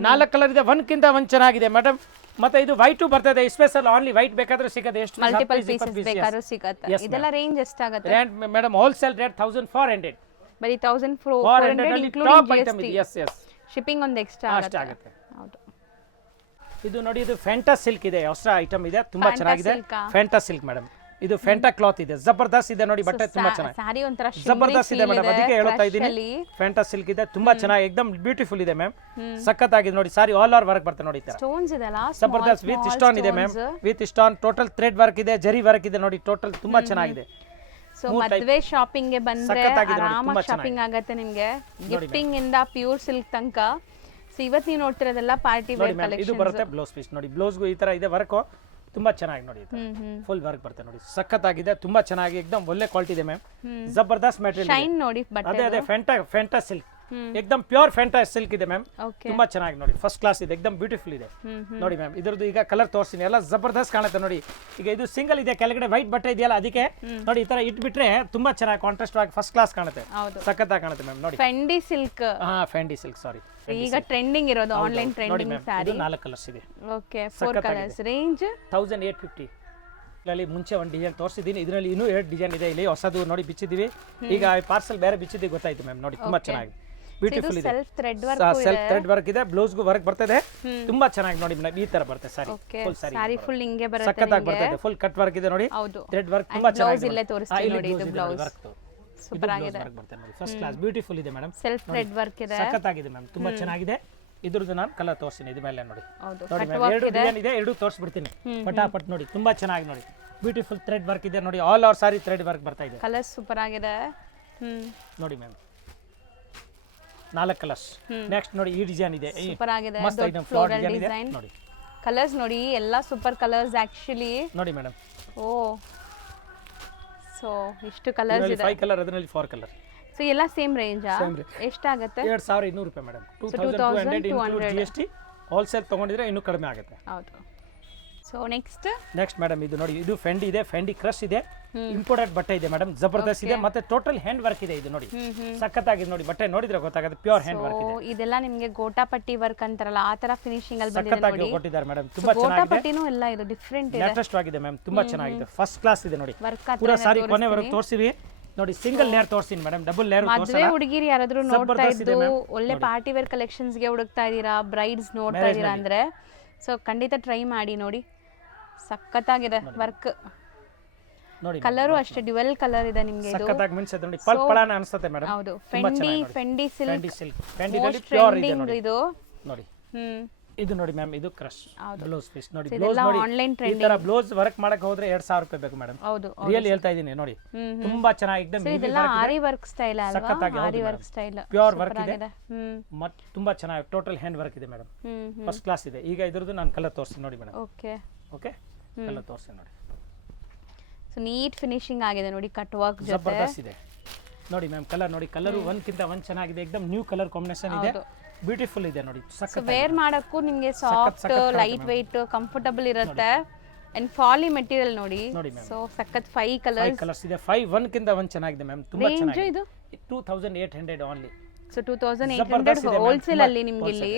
4 ಕಲರ್ ಇದೆ, ಒಂದ್ಕಿಂತ ಒಂದ್ ಚೆನ್ನಾಗಿದೆ ಮೇಡಮ್. ಮತ್ತೆ ಇದು ವೈಟ್ ಬರ್ತದೆ, ಸ್ಪೆಷಲ್ ಓನ್ಲಿ ವೈಟ್ ಬೇಕಾದ್ರೆ ಸಿಗುತ್ತೆ. ಎಷ್ಟು ಮಲ್ಟಿಪಲ್ ಪೀಸಸ್ ಬೇಕಾದ್ರೂ ಸಿಗುತ್ತೆ. ಇದೆಲ್ಲ ರೇಂಜ್ ಎಷ್ಟಾಗುತ್ತೆ? ರೇಂಜ್ ಮೇಡಮ್ ಹೋಲ್ಸೇಲ್ ರೇಟ್ 1400, ಬರೀ 1400 ಟಾಪ್ ಐಟಮ್ ಇದೆ. ಎಸ್ ಶಿಪ್ಪಿಂಗ್ ಒಂದು ಎಕ್ಸ್ಟ್ರಾ ಆಗುತ್ತೆ. ಹೌದು. ಇದು ನೋಡಿ, ಇದು ಫ್ಯಾಂಟಾ ಸಿಲ್ಕ್ ಇದೆ, ಹೊಸ ಐಟಮ್ ಇದೆ, ತುಂಬಾ ಚೆನ್ನಾಗಿದೆ. ಫ್ಯಾಂಟಾ ಸಿಲ್ಕ್ ಮೇಡಮ್, ಇದು ಫ್ಯಾಂಟಾ ಕ್ಲಾತ್ ಇದೆ, ಜಬರ್ದಸ್ತ್ ಇದೆ ನೋಡಿ. ಬಟ್ಟೆ ತುಂಬಾ ಚೆನ್ನಾಗಿ ಜಬರ್ದಸ್ತ್ ಇದೆ ಮೇಡಮ್, ಅದಕ್ಕೆ ಹೇಳ್ತಾ ಇದ್ದೀನಿ. ಫ್ಯಾಂಟಾ ಸಿಲ್ಕ್ ಇದೆ, ತುಂಬಾ ಚೆನ್ನಾಗಿ, ಎಕ್ದಮ್ ಬ್ಯೂಟಿಫುಲ್ ಇದೆ ಮ್ಯಾಮ್, ಸಖತ್ತಾಗಿದೆ ನೋಡಿ. ಸಾರಿ ಆಲ್ ಓವರ್ ವರ್ಕ್ ಬರ್ತದೆ ನೋಡಿ, ಸ್ಟೋನ್ಸ್ ಇದೆಲ್ಲ ಜಬರ್ದಸ್ತ್ ವಿತ್ ಸ್ಟೋನ್ ಇದೆ ma'am, with stone. Total thread work ಇದೆ, ಜರಿ ವರ್ಕ್ ಇದೆ ನೋಡಿ, ಟೋಟಲ್ ತುಂಬಾ ಚೆನ್ನಾಗಿದೆ. ಸೊ ಮದ್ವೆ ಶಾಪಿಂಗ್ ಗೆ ಬಂದ್ರೆ ಸಖತ್ತಾಗಿದೆ ನೋಡಿ, ತುಂಬಾ ಆರಾಮಾಗಿ ಶಾಪಿಂಗ್ ಆಗತ್ತೆ ನಿಮ್ಗೆ ಗಿಫ್ಟಿಂಗ್ ಇಂದ ಪ್ಯೂರ್ ಸಿಲ್ಕ್ ತನಕ. ಸೊ ಇವತ್ತು ನೀವು ನೋಡ್ತಿರೋದೆಲ್ಲ ಪಾರ್ಟಿ ವೇರ್ ಇದು ಕಲೆಕ್ಷನ್. ಬರುತ್ತೆ ಬ್ಲೌಸ್ ಪೀಸ್ ನೋಡಿ, ಬ್ಲೌಸ್ಗೂ ಈ ತರ ಇದೆ ವರ್ಕ್, ತುಂಬಾ ಚೆನ್ನಾಗಿ ನೋಡಿ, ಫುಲ್ ವರ್ಕ್ ಬರುತ್ತೆ ನೋಡಿ, ಸಖತ್ತಾಗಿದೆ, ತುಂಬಾ ಚೆನ್ನಾಗಿ ಎಕ್ದಮ್ ಒಳ್ಳೆ ಕ್ವಾಲಿಟಿ ಇದೆ ಮ್ಯಾಮ್, ಜಬರ್ದಸ್ತ್ ಮೆಟೀರಿಯಲ್. ಶೈನ್ ನೋಡಿ ಬಟ್ಟೆ. ಅದೇ ಫೆಂಟಾ ಸಿಲ್ಕ್, ಎಕ್ದಮ್ ಪ್ಯೂರ್ ಫೆಂಟಾ ಸಿಲ್ಕ್ ಇದೆ ಮ್ಯಾಮ್, ಓಕೆ. ತುಂಬಾ ಚೆನ್ನಾಗಿ ನೋಡಿ, ಫಸ್ಟ್ ಕ್ಲಾಸ್ ಇದೆ, ಎಕ್ದಮ್ ಬ್ಯೂಟಿಫುಲ್ ಇದೆ ನೋಡಿ ಮ್ಯಾಮ್. ಇದ್ರದ್ದು ಈಗ ಕಲರ್ ತೋರಿಸ್ತೀನಿ, ಎಲ್ಲ ಜಬರ್ದಸ್ತ್ ಕಾಣುತ್ತೆ ನೋಡಿ. ಈಗ ಇದು ಸಿಂಗಲ್ ಇದೆ, ಕೆಳಗಡೆ ವೈಟ್ ಬಟ್ಟೆ ಇದೆಯಲ್ಲ, ಅದಕ್ಕೆ ನೋಡಿ ಈ ತರ ಇಟ್ಬಿಟ್ರೆ ತುಂಬಾ ಚೆನ್ನಾಗಿ ಕಾಂಟ್ರಾಸ್ಟ್ ಆಗಿ ಫಸ್ಟ್ ಕ್ಲಾಸ್ ಕಾಣುತ್ತೆ, ಹೌದು. ಸಖತ್ತಾಗಿ ಕಾಣುತ್ತೆ ಮ್ಯಾಮ್ ನೋಡಿ. ಫೆಂಡಿ ಸಿಲ್ಕ್ ಹಾ ಫೆಂಡಿ ಸಿಲ್ಕ್, ಸಾರಿ, ಈಗ ಟ್ರೆಂಡಿಂಗ್ ಇರೋದು ಆನ್ಲೈನ್ ನೋಡಿ ಟ್ರೆಂಡಿಂಗ್ ಮ್ಯಾಮ್, ಸ್ಯಾರಿ. ಇದು 4 ಕಲರ್ಸ್ ಇದೆ, ಓಕೆ, 4 ಕಲರ್ಸ್ ರೇಂಜ್ 1850. ಇದರಲ್ಲಿ ಮುಂಚೆ ಒಂದು ಡಿಸೈನ್ ತೋರಿಸಿದ್ದೀನಿ, ಇದರಲ್ಲಿ ಇನ್ನೂ 2 ಡಿಸೈನ್ ಇದೆ, ಇಲ್ಲಿ ಹೊಸದು ನೋಡಿ ಬಿಚ್ಚಿದ್ದೀವಿ, ಈಗ ಪಾರ್ಸಲ್ ಬೇರೆ ಬಿಚ್ಚಿದ್ದೀವಿ ಗೊತ್ತಾಯ್ತು ಮ್ಯಾಮ್ ನೋಡಿ, ತುಂಬಾ ಚೆನ್ನಾಗಿ ಬ್ಯೂಟಿಫುಲ್ ಇದೆ, self thread work self thread work ಇದೆ, ಬ್ಲೌಸ್ಗೂ ವರ್ಕ್ ಬರ್ತದೆ, ತುಂಬಾ ಚೆನ್ನಾಗಿ ನೋಡಿ ಮೇಡಮ್, ಈ ತರ ಬರುತ್ತೆ ಸಾರಿ, ಓಕೆ. ಫುಲ್ ಸಾರಿ ಸಾರಿ ಫುಲ್ ಹಿಂಗೆ ಬರುತ್ತೆ ಸಖತ್ತಾಗಿ ನಿಮಗೆ. ಬರ್ತದೆ, ಫುಲ್ ಕಟ್ ವರ್ಕ್ ಇದೆ ನೋಡಿ, ಹೌದು. ಥ್ರೆಡ್ ವರ್ಕ್ ತುಂಬಾ ಬ್ಲೌಸ್ ಚೆನ್ನಾಗಿ ಇಲ್ಲೇ ತೋರಿಸ್ತೀನಿ ನೋಡಿ, ಇದು ಬ್ಲೌಸ್ ಸೂಪರ್ ಆಗಿದೆ, ಬರುತ್ತೆ ನೋಡಿ, ಫಸ್ಟ್ ಕ್ಲಾಸ್ ಬ್ಯೂಟಿಫುಲ್ ಇದೆ ಮೇಡಮ್, ಸೆಲ್ಫ್ ಥ್ರೆಡ್ ವರ್ಕ್ ಇದೆ, ಸಖತ್ತಾಗಿದೆ ಮ್ಯಾಮ್, ತುಂಬಾ ಚೆನ್ನಾಗಿದೆ. ಇದ್ರದ್ದು ನಾನು ಕಲರ್ ತೋರಿಸ್ತೀನಿ, ಇದು ಮೇಲೆ ನೋಡಿ, ಹೌದು. ನೋಡಿ ಮ್ಯಾಮ್, 2 ಡಿಸೈನ್ ಇದೆ, 2 ತೋರಿಸ್ಬಿಡ್ತೀನಿ ಪಟಾಪಟ್ ನೋಡಿ, ತುಂಬಾ ಚೆನ್ನಾಗಿ ನೋಡಿ, ಬ್ಯೂಟಿಫುಲ್ ಥ್ರೆಡ್ ವರ್ಕ್ ಇದೆ ನೋಡಿ, ಆಲ್ ಓವರ್ ಸಾರಿ ಥ್ರೆಡ್ ವರ್ಕ್ ಬರ್ತಾ ಇದೆ ಕಲರ್ ಸೂಪರ್ ಆಗಿದೆ. ನೋಡಿ ಮ್ಯಾಮ್, 4 ಕಲರ್ಸ್. ನೆಕ್ಸ್ಟ್ ನೋಡಿ ಈ ಡಿಸೈನ್ ಇದೆ, ಸೂಪರ್ ಆಗಿದೆ, ಮಸ್ತ್ ದೊಡ್ಡ ಐಟಮ್, ಫ್ಲೋರಲ್ ಡಿಸೈನ್ ಇದೆ ಡಿಸೈನ್. ನೋಡಿ, ಕಲರ್ಸ್ ನೋಡಿ ಎಲ್ಲ ಸೂಪರ್ ಕಲರ್ಸ್ ಆಕ್ಚುಲಿ. ನೋಡಿ ಮೇಡಮ್, ಓ ಸೊ ಇಷ್ಟು ಕಲರ್ಸ್ ಇದೆ, 5 ಕಲರ್, ಅದರಲ್ಲಿ 4 ಕಲರ್. ಸೊ ಎಲ್ಲ ಸೇಮ್ ರೇಂಜಾ? Same range. ಎಷ್ಟಾಗುತ್ತೆ? 2200 ರೂಪಾಯಿ ಮೇಡಮ್, 2200 ಇನ್ಕ್ಲೂಡ್ GST. ಹೋಲ್ಸೇಲ್ ತಗೊಂಡಿದ್ರೆ ಇನ್ನೂ ಕಡಿಮೆ ಆಗುತ್ತೆ. ಹೌದು. ಸೊ ನೆಕ್ಸ್ಟ್ ಮೇಡಮ್ ಇದು ನೋಡಿ, ಇದು ಫೆಂಡಿ ಇದೆ, ಫೆಂಡಿ ಕ್ರಶ್ ಇದೆ, ಇಂಪೋರ್ಟೆಡ್ ಬಟ್ಟೆ ಇದೆ ಮೇಡಮ್, ಜಬರ್ದಸ್ತ್ ಇದೆ, ಮತ್ತೆ ಟೋಟಲ್ ಹ್ಯಾಂಡ್ ವರ್ಕ್ ಇದೆ, ಇದು ನೋಡಿ ಸಖತ್ತಾಗಿದೆ ನೋಡಿ, ಬಟ್ಟೆ ನೋಡಿದ್ರೆ ಗೊತ್ತಾಗುತ್ತೆ, ಪ್ಯೂರ್ ಹ್ಯಾಂಡ್ ವರ್ಕ್ ಇದೆ, ಇದೆಲ್ಲ ನಿಮಗೆ ಗೋಟಾಪಟ್ಟಿ ವರ್ಕ್ ಅಂತಾರಲ್ಲ ಆ ತರ ಫಿನಿಶಿಂಗ್ ಅಲ್ಲಿ ಬಂದಿದೆ ಸಖತ್ತಾಗಿ ನೋಡಿ. ಕೊಟ್ಟಿದ್ದಾರೆ ಮೇಡಮ್, ತುಂಬಾ ಚೆನ್ನಾಗಿದೆ, ಗೋಟಾಪಟ್ಟಿನೂ ಎಲ್ಲ ಇದು ಡಿಫರೆಂಟ್ ಇದೆ, ಲೇಟೆಸ್ಟ್ ಆಗಿದೆ ಮ್ಯಾಮ್, ತುಂಬಾ ಚೆನ್ನಾಗಿದೆ, ಫಸ್ಟ್ ಕ್ಲಾಸ್ ಇದೆ ನೋಡಿ, ವರ್ಕ್ ಪೂರಾ ಸಾರಿ ಕೊನೆವರೆಗೂ ತೋರಿಸಿವಿ ನೋಡಿ, ಸಿಂಗಲ್ ಲೇಯರ್ ತೋರಿಸ್ತೀನಿ ಮೇಡಮ್, ಡಬಲ್ ಲೇಯರ್ ಮದುವೆ ಹುಡುಗಿರು ಯಾರಾದ್ರೂ ನೋಡ್ತಾ ಇದ್ದು ಒಳ್ಳೆ ಪಾರ್ಟಿ ವೇರ್ ಕಲೆಕ್ಷನ್ಸ್ ಗೆ ಹುಡುಕ್ತಾ ಇದೀರಾ, ಬ್ರೈಡ್ಸ್ ನೋಡ್ತಾ ಇದೀರಾ ಅಂದ್ರೆ ಸೊ ಖಂಡಿತ ಟ್ರೈ ಮಾಡಿ ನೋಡಿ, ಸಖತ್ತಾಗಿದೆ ವರ್ಕ್. ನೋಡಿ ಕಲರು ಅಷ್ಟೇ ಡ್ಯುವೆಲ್ ಕಲರ್ ಇದೆ ನಿಮಗೆ, ಇದು ಸಖತ್ತಾಗಿ ಮಿನ್ಸತ್ತೆ ನೋಡಿ, ಪಳಪಳನ ಅನ್ಸುತ್ತೆ ಮೇಡಮ್. ಹೌದು, ಫೆಂಡಿ ಸಿಲ್ಕ್, ಫೆಂಡಿ ಸಿಲ್ಕ್, ಫೆಂಡಿದಲ್ಲಿ ಪ್ಯೂರ್ ಇದೆ ನೋಡಿ, ಇದು ನೋಡಿ ಇದು ನೋಡಿ ಮ್ಯಾಮ್, ಇದು ಕ್ರಶ್ ಬ್ಲೌಸ್ ಪೀಸ್ ನೋಡಿ, ಇದೆಲ್ಲ ಬ್ಲೌಸ್ ಆನ್ಲೈನ್ ನೋಡಿ, ಈ ತರ ಬ್ಲೌಸ್ ವರ್ಕ್ ಮಾಡಕ್ ಹೋದ್ರೆ 2000 ರೂಪಾಯಿ ಬೇಕು ಮೇಡಮ್, ಹೌದು. ರಿಯಲ್ ಹೇಳ್ತಾ ಇದೀನಿ ನೋಡಿ, ತುಂಬಾ ಚೆನ್ನಾಗಿ ಎಕ್ದಮ್ ಇದೆಲ್ಲ ಆರಿ ವರ್ಕ್ ಸ್ಟೈಲ್ ಅಲ್ವಾ? ಸಖತ್ತಾಗಿ ಆರಿ ವರ್ಕ್ ಸ್ಟೈಲ್ ಪ್ಯೂರ್ ವರ್ಕ್ ಇದೆ, ಮತ್ತೆ ತುಂಬಾ ಚೆನ್ನಾಗಿ ಟೋಟಲ್ ಹ್ಯಾಂಡ್ ವರ್ಕ್ ಇದೆ ಮೇಡಮ್, ಫಸ್ಟ್ ಕ್ಲಾಸ್ ಇದೆ. ಈಗ ಇದ್ರದ್ದು ನಾನು ಕಲರ್ ತೋರಿಸ್ತೀನಿ ನೋಡಿ ಮೇಡಮ್, ಓಕೆ ಓಕೆ, ಕಲರ್ ತೋರಿಸ್ತೀನಿ ನೋಡಿ, ಸೊ ನೀಟ್ ಫಿನಿಶಿಂಗ್ ಆಗಿದೆ ನೋಡಿ, ಕಟ್ ವರ್ಕ್ ಜೊತೆ ಜಬರ್ದಸ್ತ್ ಇದೆ ನೋಡಿ ಮ್ಯಾಮ್, ಕಲರ್ ನೋಡಿ, ಕಲರ್ ಒಂದ್ಕಿಂತ ಒಂದ್ ಚೆನ್ನಾಗಿದೆ, ಎಕ್ದಮ್ ನ್ಯೂ ಕಲರ್ ಕಾಂಬಿನೇಷನ್ ಇದೆ, ಬ್ಯೂಟಿಫುಲ್ ಇದೆ ನೋಡಿ, ಸೊ ವೇರ್ ಮಾಡಕ್ಕೂ ನಿಮಗೆ ಸಾಫ್ಟ್ ಲೈಟ್ ವೆಯ್ಟ್ ಕಂಫರ್ಟಬಲ್ ಇರುತ್ತೆ, ಅಂಡ್ ಫಾಲಿ ಮೆಟೀರಿಯಲ್ ನೋಡಿ, ಸೊ ಸಖತ್ 5 ಕಲರ್ಸ್ ಇದೆ, 5 ಒಂದ್ಕಿಂತ ಒಂದ್ ಚೆನ್ನಾಗಿದೆ ಮ್ಯಾಮ್, ತುಂಬಾ ಚೆನ್ನಾಗಿದೆ. ಇದು 2800 ಓನ್ಲಿ, ಸೊ 2800 ಹೋಲ್ಸೇಲ್ ಅಲ್ಲಿ ನಿಮ್ಗೆ ಇಲ್ಲಿ.